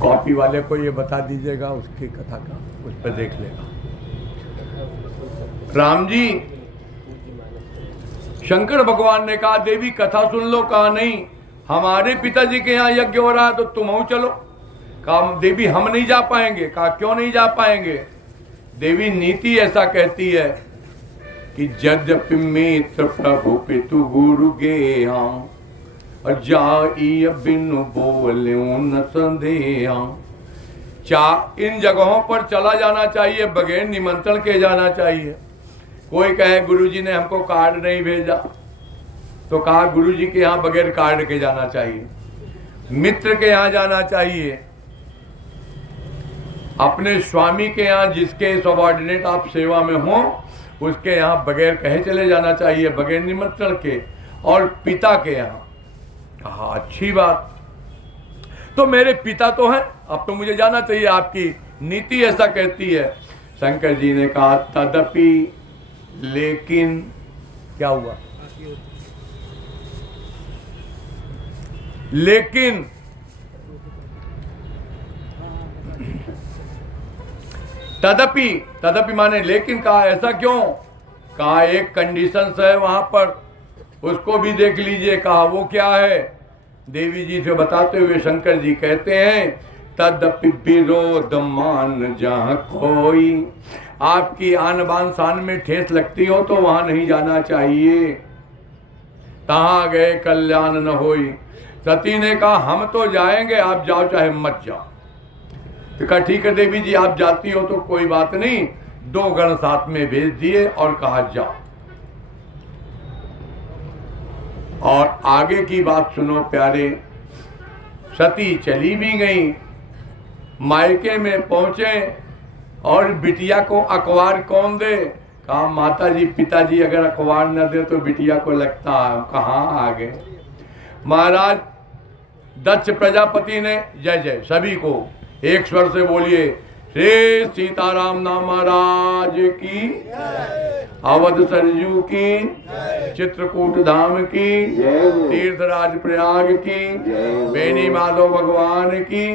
कॉपी वाले को ये बता दीजिएगा उसकी कथा का, उस पर देख लेगा। राम जी, शंकर भगवान ने कहा, देवी कथा सुन लो। कहा, नहीं, हमारे पिताजी के यहाँ यज्ञ हो रहा है तो तुम चलो। कहा, देवी हम नहीं जा पाएंगे। कहा, क्यों नहीं जा पाएंगे। देवी नीति ऐसा कहती है कि यद्यपि मित्र प्रभु पितु गुरु गेहा, और जाई बिनु बोले न संदेहा। इन जगहों पर चला जाना चाहिए, बगैर निमंत्रण के जाना चाहिए। कोई कहे गुरुजी ने हमको कार्ड नहीं भेजा, तो कहा गुरुजी के यहाँ बगैर कार्ड के जाना चाहिए, मित्र के यहाँ जाना चाहिए, अपने स्वामी के यहाँ जिसके सबऑर्डिनेट आप सेवा में हो उसके यहाँ बगैर कहे चले जाना चाहिए, बगैर निमंत्रण के, और पिता के यहाँ। कहा अच्छी बात, तो मेरे पिता तो हैं, अब तो मुझे जाना चाहिए, आपकी नीति ऐसा कहती है। शंकर जी ने कहा तदपि, लेकिन क्या हुआ? लेकिन तदपि, तदपि माने लेकिन कहा, ऐसा क्यों? कहा एक कंडीशन है वहां पर, उसको भी देख लीजिए। कहा वो क्या है? देवी जी से बताते हुए शंकर जी कहते हैं तदपि विरोध मान जहाँ कोई, आपकी आन बान शान में ठेस लगती हो तो वहां नहीं जाना चाहिए। तहां गए कल्याण न होई। सती ने कहा हम तो जाएंगे, आप जाओ चाहे मत जाओ। तो कहा ठीक है देवी जी, आप जाती हो तो कोई बात नहीं, 2 गण साथ में भेज दिए और कहा जाओ। और आगे की बात सुनो प्यारे। सती चली भी गई, मायके में पहुंचे, और बिटिया को अखबार कौन दे? कहा माता जी, पिताजी अगर अखबार न दे तो बिटिया को लगता है कहाँ आ गए। महाराज दक्ष प्रजापति ने, जय जय सभी को एक स्वर से बोलिए, श्री सीताराम नाम महाराज की, अवध सरजू की, चित्रकूट धाम की, तीर्थराज प्रयाग की, बेनी माधव भगवान की,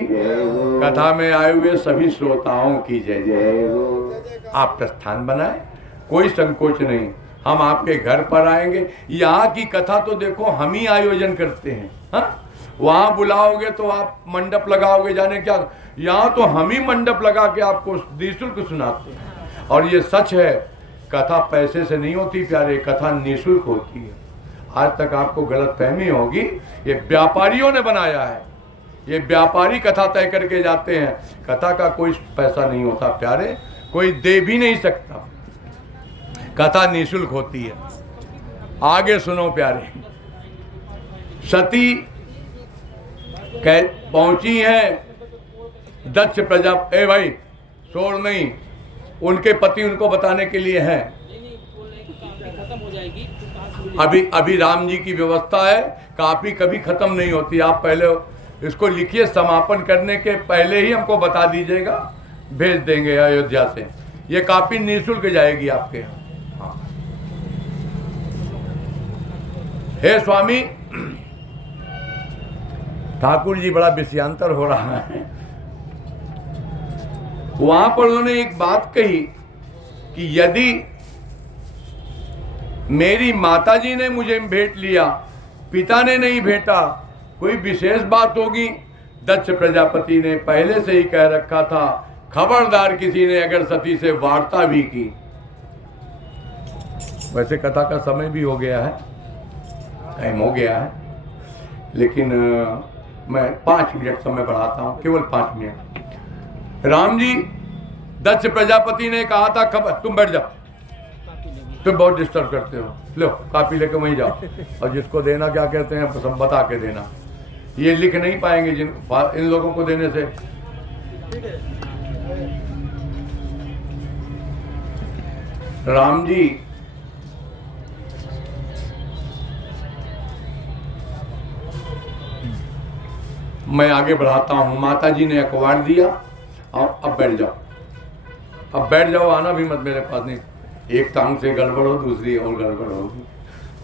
कथा में आए हुए सभी श्रोताओं की जय जय। आप प्रस्थान बनाए, कोई संकोच नहीं, हम आपके घर पर आएंगे। यहाँ की कथा तो देखो हम ही आयोजन करते हैं, हाँ? वहाँ बुलाओगे तो आप मंडप लगाओगे, जाने क्या, यहाँ तो हम ही मंडप लगा के आपको निःशुल्क सुनाते हैं। और ये सच है, कथा पैसे से नहीं होती प्यारे, कथा निःशुल्क होती है। आज तक आपको गलत फहमी होगी, ये व्यापारियों ने बनाया है, ये व्यापारी कथा तय करके जाते हैं। कथा का कोई पैसा नहीं होता प्यारे, कोई दे भी नहीं सकता, कथा निःशुल्क होती है। आगे सुनो प्यारे। सती पहुंची है दक्ष प्रजा, ए भाई शोर नहीं, उनके पति उनको बताने के लिए हैं। खत्म हो जाएगी अभी राम जी की व्यवस्था है, कापी कभी खत्म नहीं होती। आप पहले इसको लिखिए, समापन करने के पहले ही हमको बता दीजिएगा, भेज देंगे अयोध्या से। ये कापी निःशुल्क जाएगी आपके यहाँ। हाँ। हे स्वामी, ठाकुर जी बड़ा विषयांतर हो रहा है। वहां पर उन्होंने एक बात कही कि यदि मेरी माताजी ने मुझे भेंट लिया, पिता ने नहीं भेंटा, कोई विशेष बात होगी। दक्ष प्रजापति ने पहले से ही कह रखा था, खबरदार किसी ने अगर सती से वार्ता भी की। वैसे कथा का समय भी हो गया है, टाइम हो गया है, लेकिन मैं 5 मिनट समय बढ़ाता हूं, केवल 5 मिनट। राम जी, दक्ष प्रजापति ने कहा था खबर, तुम बैठ जाओ, तुम बहुत डिस्टर्ब करते हो, लो कापी लेके वहीं जाओ, और जिसको देना क्या कहते हैं सब बता के देना। ये लिख नहीं पाएंगे इन लोगों को देने से। राम जी मैं आगे बढ़ाता हूँ। माता जी ने अखबार दिया, और अब बैठ जाओ, अब बैठ जाओ, आना भी मत मेरे पास। नहीं, एक टांग से गड़बड़ हो, दूसरी और गड़बड़ होगी,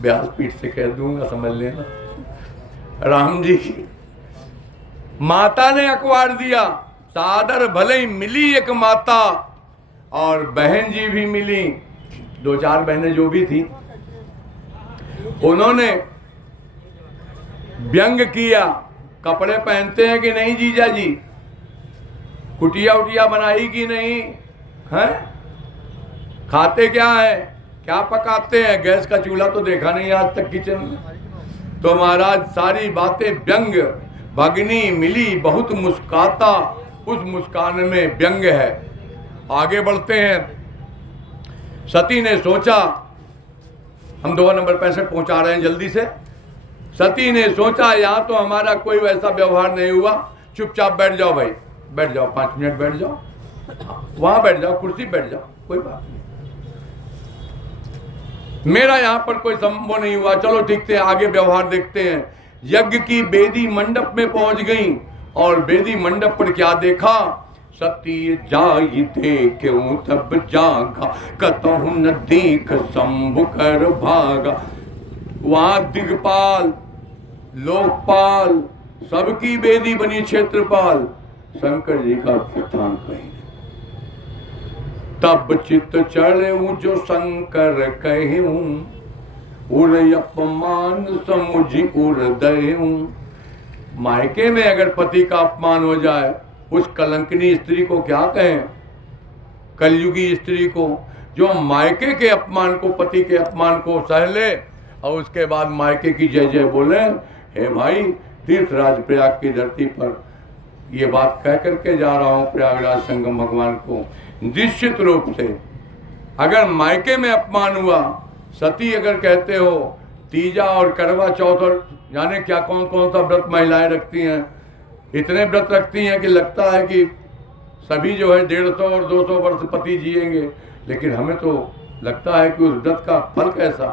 व्यास पीठ से कह दूंगा, समझ लेना। राम जी, माता ने अखबार दिया, सादर भले ही मिली एक माता, और बहन जी भी मिली, 2-4 बहनें जो भी थी, उन्होंने व्यंग किया। कपड़े पहनते हैं कि नहीं जीजा जी, कुटिया उटिया बनाई कि नहीं है, खाते क्या है, क्या पकाते हैं, गैस का चूल्हा तो देखा नहीं आज तक किचन में। तो महाराज सारी बातें व्यंग। भगनी मिली बहुत मुस्काता, उस मुस्कान में व्यंग है। आगे बढ़ते हैं। सती ने सोचा, हम 2 नंबर 65 पहुंचा रहे हैं जल्दी से। सती ने सोचा यहाँ तो हमारा कोई वैसा व्यवहार नहीं हुआ, चुपचाप बैठ जाओ भाई, बैठ जाओ, 5 मिनट बैठ जाओ, वहां बैठ जाओ, कुर्सी बैठ जाओ, कोई बात नहीं। मेरा यहाँ पर कोई वो नहीं हुआ। चलो ठीक थे, आगे व्यवहार देखते हैं। यज्ञ की बेदी मंडप में पहुंच गई और बेदी मंडप पर क्या देखा? सती जाई देखूं तब जागा, कतहु न देख शंभु कर भागा। वहां दिगपाल, लोकपाल, सबकी बेदी बनी क्षेत्रपाल, शंकर जी का स्थान कहीं। तब चित्त चढ़ूं जो शंकर कहूं, उर अपमान समुझ उर्दयूं। मायके में अगर पति का अपमान हो जाए, उस कलंकनी स्त्री को क्या कहें? कलयुगी स्त्री को, जो मायके के अपमान को, पति के अपमान को सह ले और उसके बाद मायके की जय जय बोले। हे भाई, तीर्थराज प्रयाग की धरती पर ये बात कह करके जा रहा हूं प्रयागराज संगम भगवान को, निश्चित रूप से अगर मायके में अपमान हुआ, सती अगर कहते हो, तीजा और करवा चौथ और जाने क्या कौन कौन सा व्रत महिलाएं रखती हैं, इतने व्रत रखती हैं कि लगता है कि सभी जो है 150 और 200 वर्ष पति जिएंगे, लेकिन हमें तो लगता है कि उस व्रत का फल कैसा।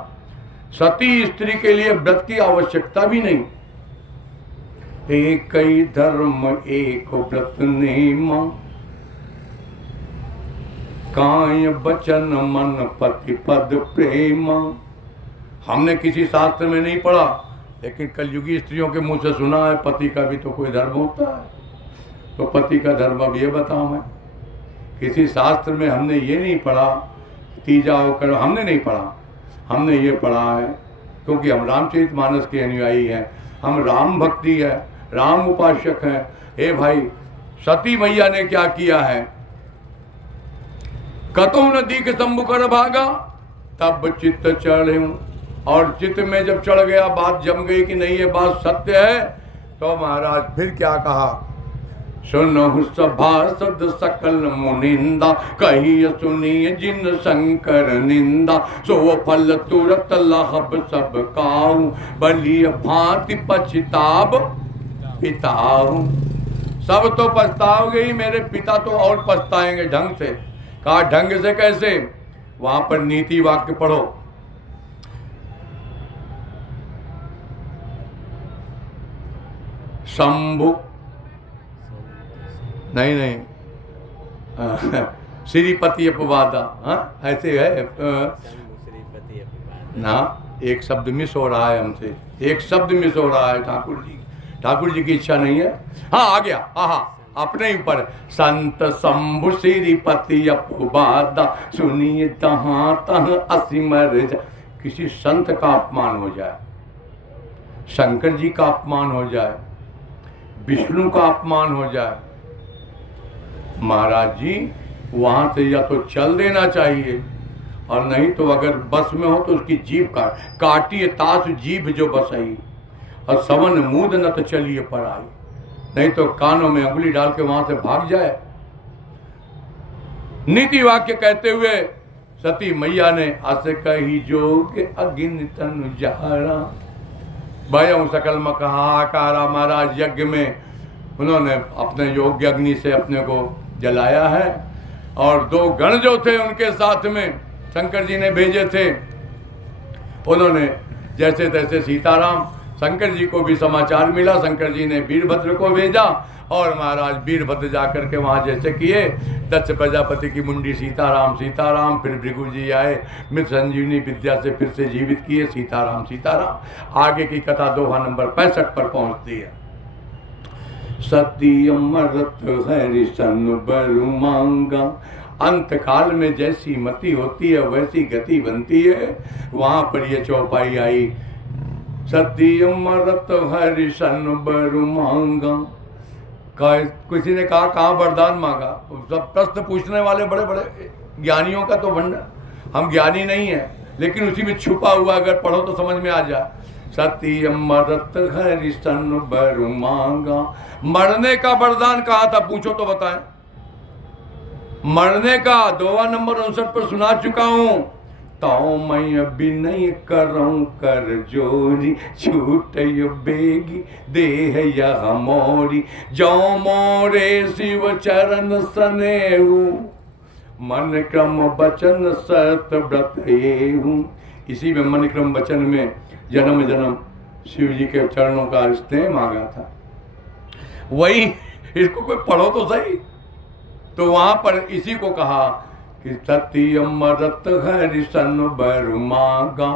सती स्त्री के लिए व्रत की आवश्यकता भी नहीं। एक ही धर्म एक व्रत नेम, काय बचन मन पति पद प्रेम। हमने किसी शास्त्र में नहीं पढ़ा, लेकिन कलयुगी स्त्रियों के मुंह से सुना है, पति का भी तो कोई धर्म होता है। तो पति का धर्म अब ये बताऊं मैं, किसी शास्त्र में हमने ये नहीं पढ़ा, तीजा होकर हमने नहीं पढ़ा। हमने ये पढ़ा है क्योंकि हम रामचरितमानस के अनुयायी हैं, हम राम भक्ति है, राम उपासक हैं। हे भाई, सती मैया ने क्या किया है? कतहु न दीख शंभु कर भागा, तब चित्त चढ़ूं। और चित्त में जब चढ़ गया, बात जम गई कि नहीं ये बात सत्य है, तो महाराज फिर क्या कहा? सुनहु सभासद सकल मुनिंदा, कहिय सुनिय जिन शंकर निंदा। सो फल तुरत लहब सब काऊ, बलिय भांति पछताब पिताऊ। सब तो पछताओगे ही, मेरे पिता तो और पछताएंगे ढंग से। कहा ढंग से कैसे? वहां पर नीति वाक्य पढ़ो। शंभु नहीं श्रीपति अपवादा, हाँ ऐसे है श्रीपति अपवादा ना। एक शब्द मिस हो रहा है हमसे, एक शब्द मिस हो रहा है। ठाकुर जी की इच्छा नहीं है। हाँ आ गया, आहा अपने ऊपर। संत शंभु श्रीपति अपवादा, सुनिए तहाँ तह असिमर जा। किसी संत का अपमान हो जाए, शंकर जी का अपमान हो जाए, विष्णु का अपमान हो जाए, महाराज जी वहां से या तो चल देना चाहिए, और नहीं तो अगर बस में हो तो उसकी जीभ काटिए तास जीभ जो बसाई, और सवन मूद न तो चलिए पर आई। नहीं तो कानों में अंगुली डाल के वहां से भाग जाए। नीति वाक्य कहते हुए सती मैया ने अस कही जोग अगिन तनु जहरा, भयं सकल मकहाकारा। महाराज यज्ञ में उन्होंने अपने योग्य अग्नि से अपने को जलाया है, और 2 गण जो थे उनके साथ में शंकर जी ने भेजे थे, उन्होंने जैसे तैसे सीताराम, शंकर जी को भी समाचार मिला, शंकर जी ने वीरभद्र को भेजा, और महाराज वीरभद्र जाकर के वहाँ जैसे किए, दक्ष प्रजापति की मुंडी सीताराम सीताराम, फिर भृगु जी आए, मृत संजीवनी विद्या से फिर से जीवित किए, सीताराम सीताराम। आगे की कथा दोहा नंबर 65 पर पहुँचती है। सती अमरत हरि सन बरु मांगा, अंत काल में जैसी मति होती है वैसी गति बनती है। वहाँ पर ये चौपाई आई, सती अमरत हरि सन बरु मांगा। किसी ने कहा कहाँ वरदान मांगा? सब प्रश्न पूछने वाले बड़े बड़े ज्ञानियों का तो भंडार। हम ज्ञानी नहीं है, लेकिन उसी में छुपा हुआ अगर पढ़ो तो समझ में आ जाए। सती अमरत हरि सन बरु मांगा। मरने का वरदान कहा था, पूछो तो बताएं। मरने का दोहा नंबर 59 पर सुना चुका हूं। तो मैं विनय करऊं कर जोरी, छूट बेगी देह यह मोरी। जो मोरे शिव चरण सनेहू, मन क्रम बचन सत व्रत येहू। इसी में मणिक्रम वचन में जन्म जन्म शिव जी के चरणों का स्नेह मांगा था। वही इसको कोई पढ़ो तो सही। तो वहां पर इसी को कहा कि सती अमरत हरिशन बर मागा,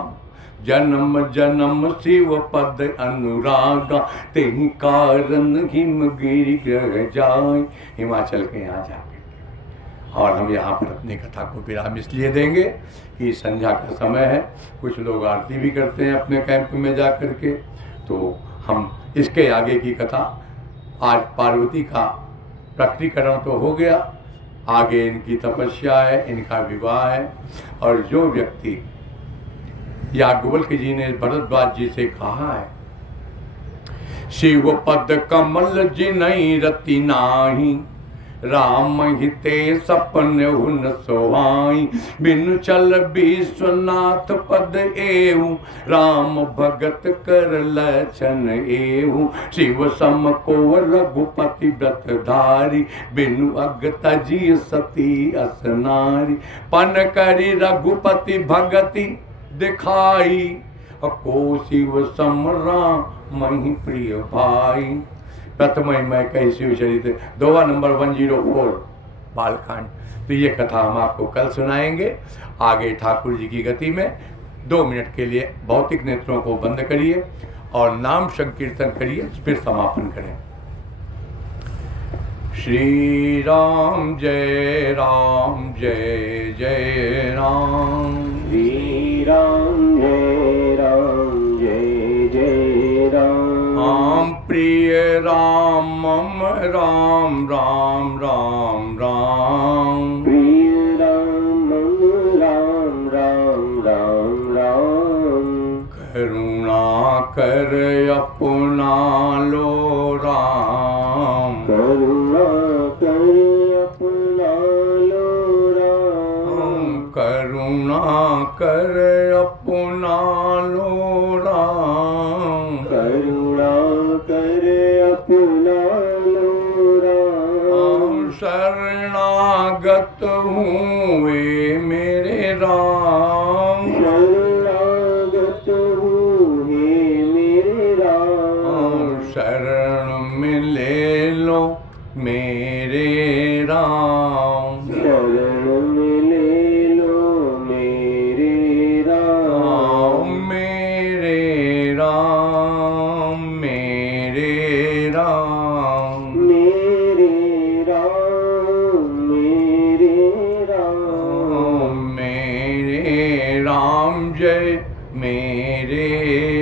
जन्म जन्म शिव पद अनुरागा, तेहि कारण हिमगिरि ग्रह जाए। हिमाचल के यहाँ जाके और हम यहाँ पर अपनी कथा को विराम इसलिए देंगे कि संध्या का समय है, कुछ लोग आरती भी करते हैं अपने कैंप में जा कर के। तो हम इसके आगे की कथा, आज पार्वती का प्रकटीकरण तो हो गया, आगे इनकी तपस्या है, इनका विवाह है। और जो व्यक्ति याज्ञवल्क्य जी ने भरद्वाज जी से कहा है, शिव पद कमल जिनहि रति नाही, राम हिते सपन हुन सोहाई, बिनु चल विश्वनाथ पद एहु, राम भगत कर लक्षण एहु, शिव सम को रघुपति व्रत धारी, बिनु अग तजी सती असनारी, पन करी रघुपति भगति दिखाई, को शिव सम राम मही प्रिय भाई। प्रथम मैं कही शिव चरित्र, दोहा नंबर 104 बालकांड। तो ये कथा हम आपको कल सुनाएंगे। आगे ठाकुर जी की गति में 2 मिनट के लिए भौतिक नेत्रों को बंद करिए और नाम संकीर्तन करिए, फिर समापन करें। श्री राम जय जय जय राम, श्री राम जय जय राम, राम प्रिय राम मम राम राम राम राम, प्रिय राम राम राम राम राम, करुणा कर अपना लो राम, करुणा कर अपना लो राम, करुणा कर अपना लो राम, करुणा कर अपना लो राम, शरणागत हूँ वे मेरे राम, शरणागत हूँ हे मेरे राम, शरण में ले लो मेरे राम, शरण में ले लो मेरे राम, मेरे राम मेरे राम, मेरे राम मेरे राम, मेरे राम जय मेरे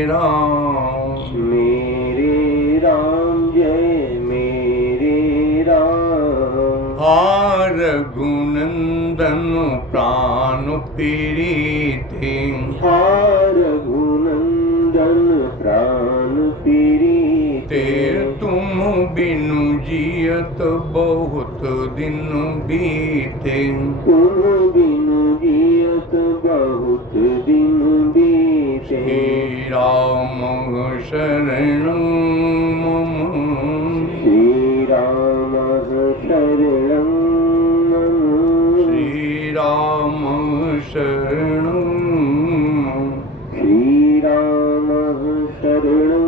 राम, मेरे राम जय मेरे राम, हार गुनंदन प्राण प्रीति, हार गुनंदन प्राण प्रीति, ते तुम बिनु जियत बहुत दिन बीते, तुम बिनु जियत बहुत दिन बीते, श्री राम शरणं मम, श्री राम शरणं मम, श्री राम शरणं मम। श्री राम शरणं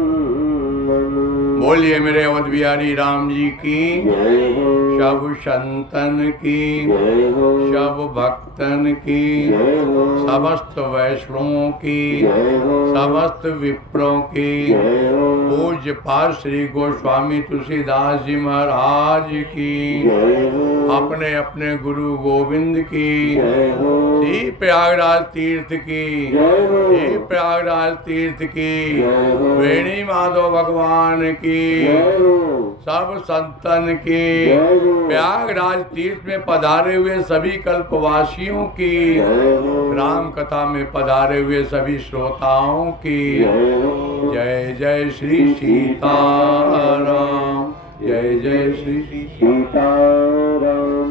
मम। बोलिए मेरे अवध बिहारी राम जी की, जय हो, सब संतन की, जय हो, सब भक्तन की, जय हो, समस्त वैष्णवों की, जय हो, समस्त विप्रों की, जय हो, पूज्य पाद श्री गोस्वामी तुलसीदास जी महाराज की, जय हो, अपने अपने गुरु गोविंद की, जय हो, श्री प्रयागराज तीर्थ की, जय हो, श्री प्रयागराज तीर्थ की, जय हो, वेणी माधव भगवान की, जय हो, सब संतन की, जय हो, प्रयागराज तीर्थ में पधारे हुए सभी कल्पवासियों की, जय हो, राम कथा में पधारे हुए सभी श्रोताओं की, जय हो, जय जय श्री सीताराम, जय जय श्री सीताराम।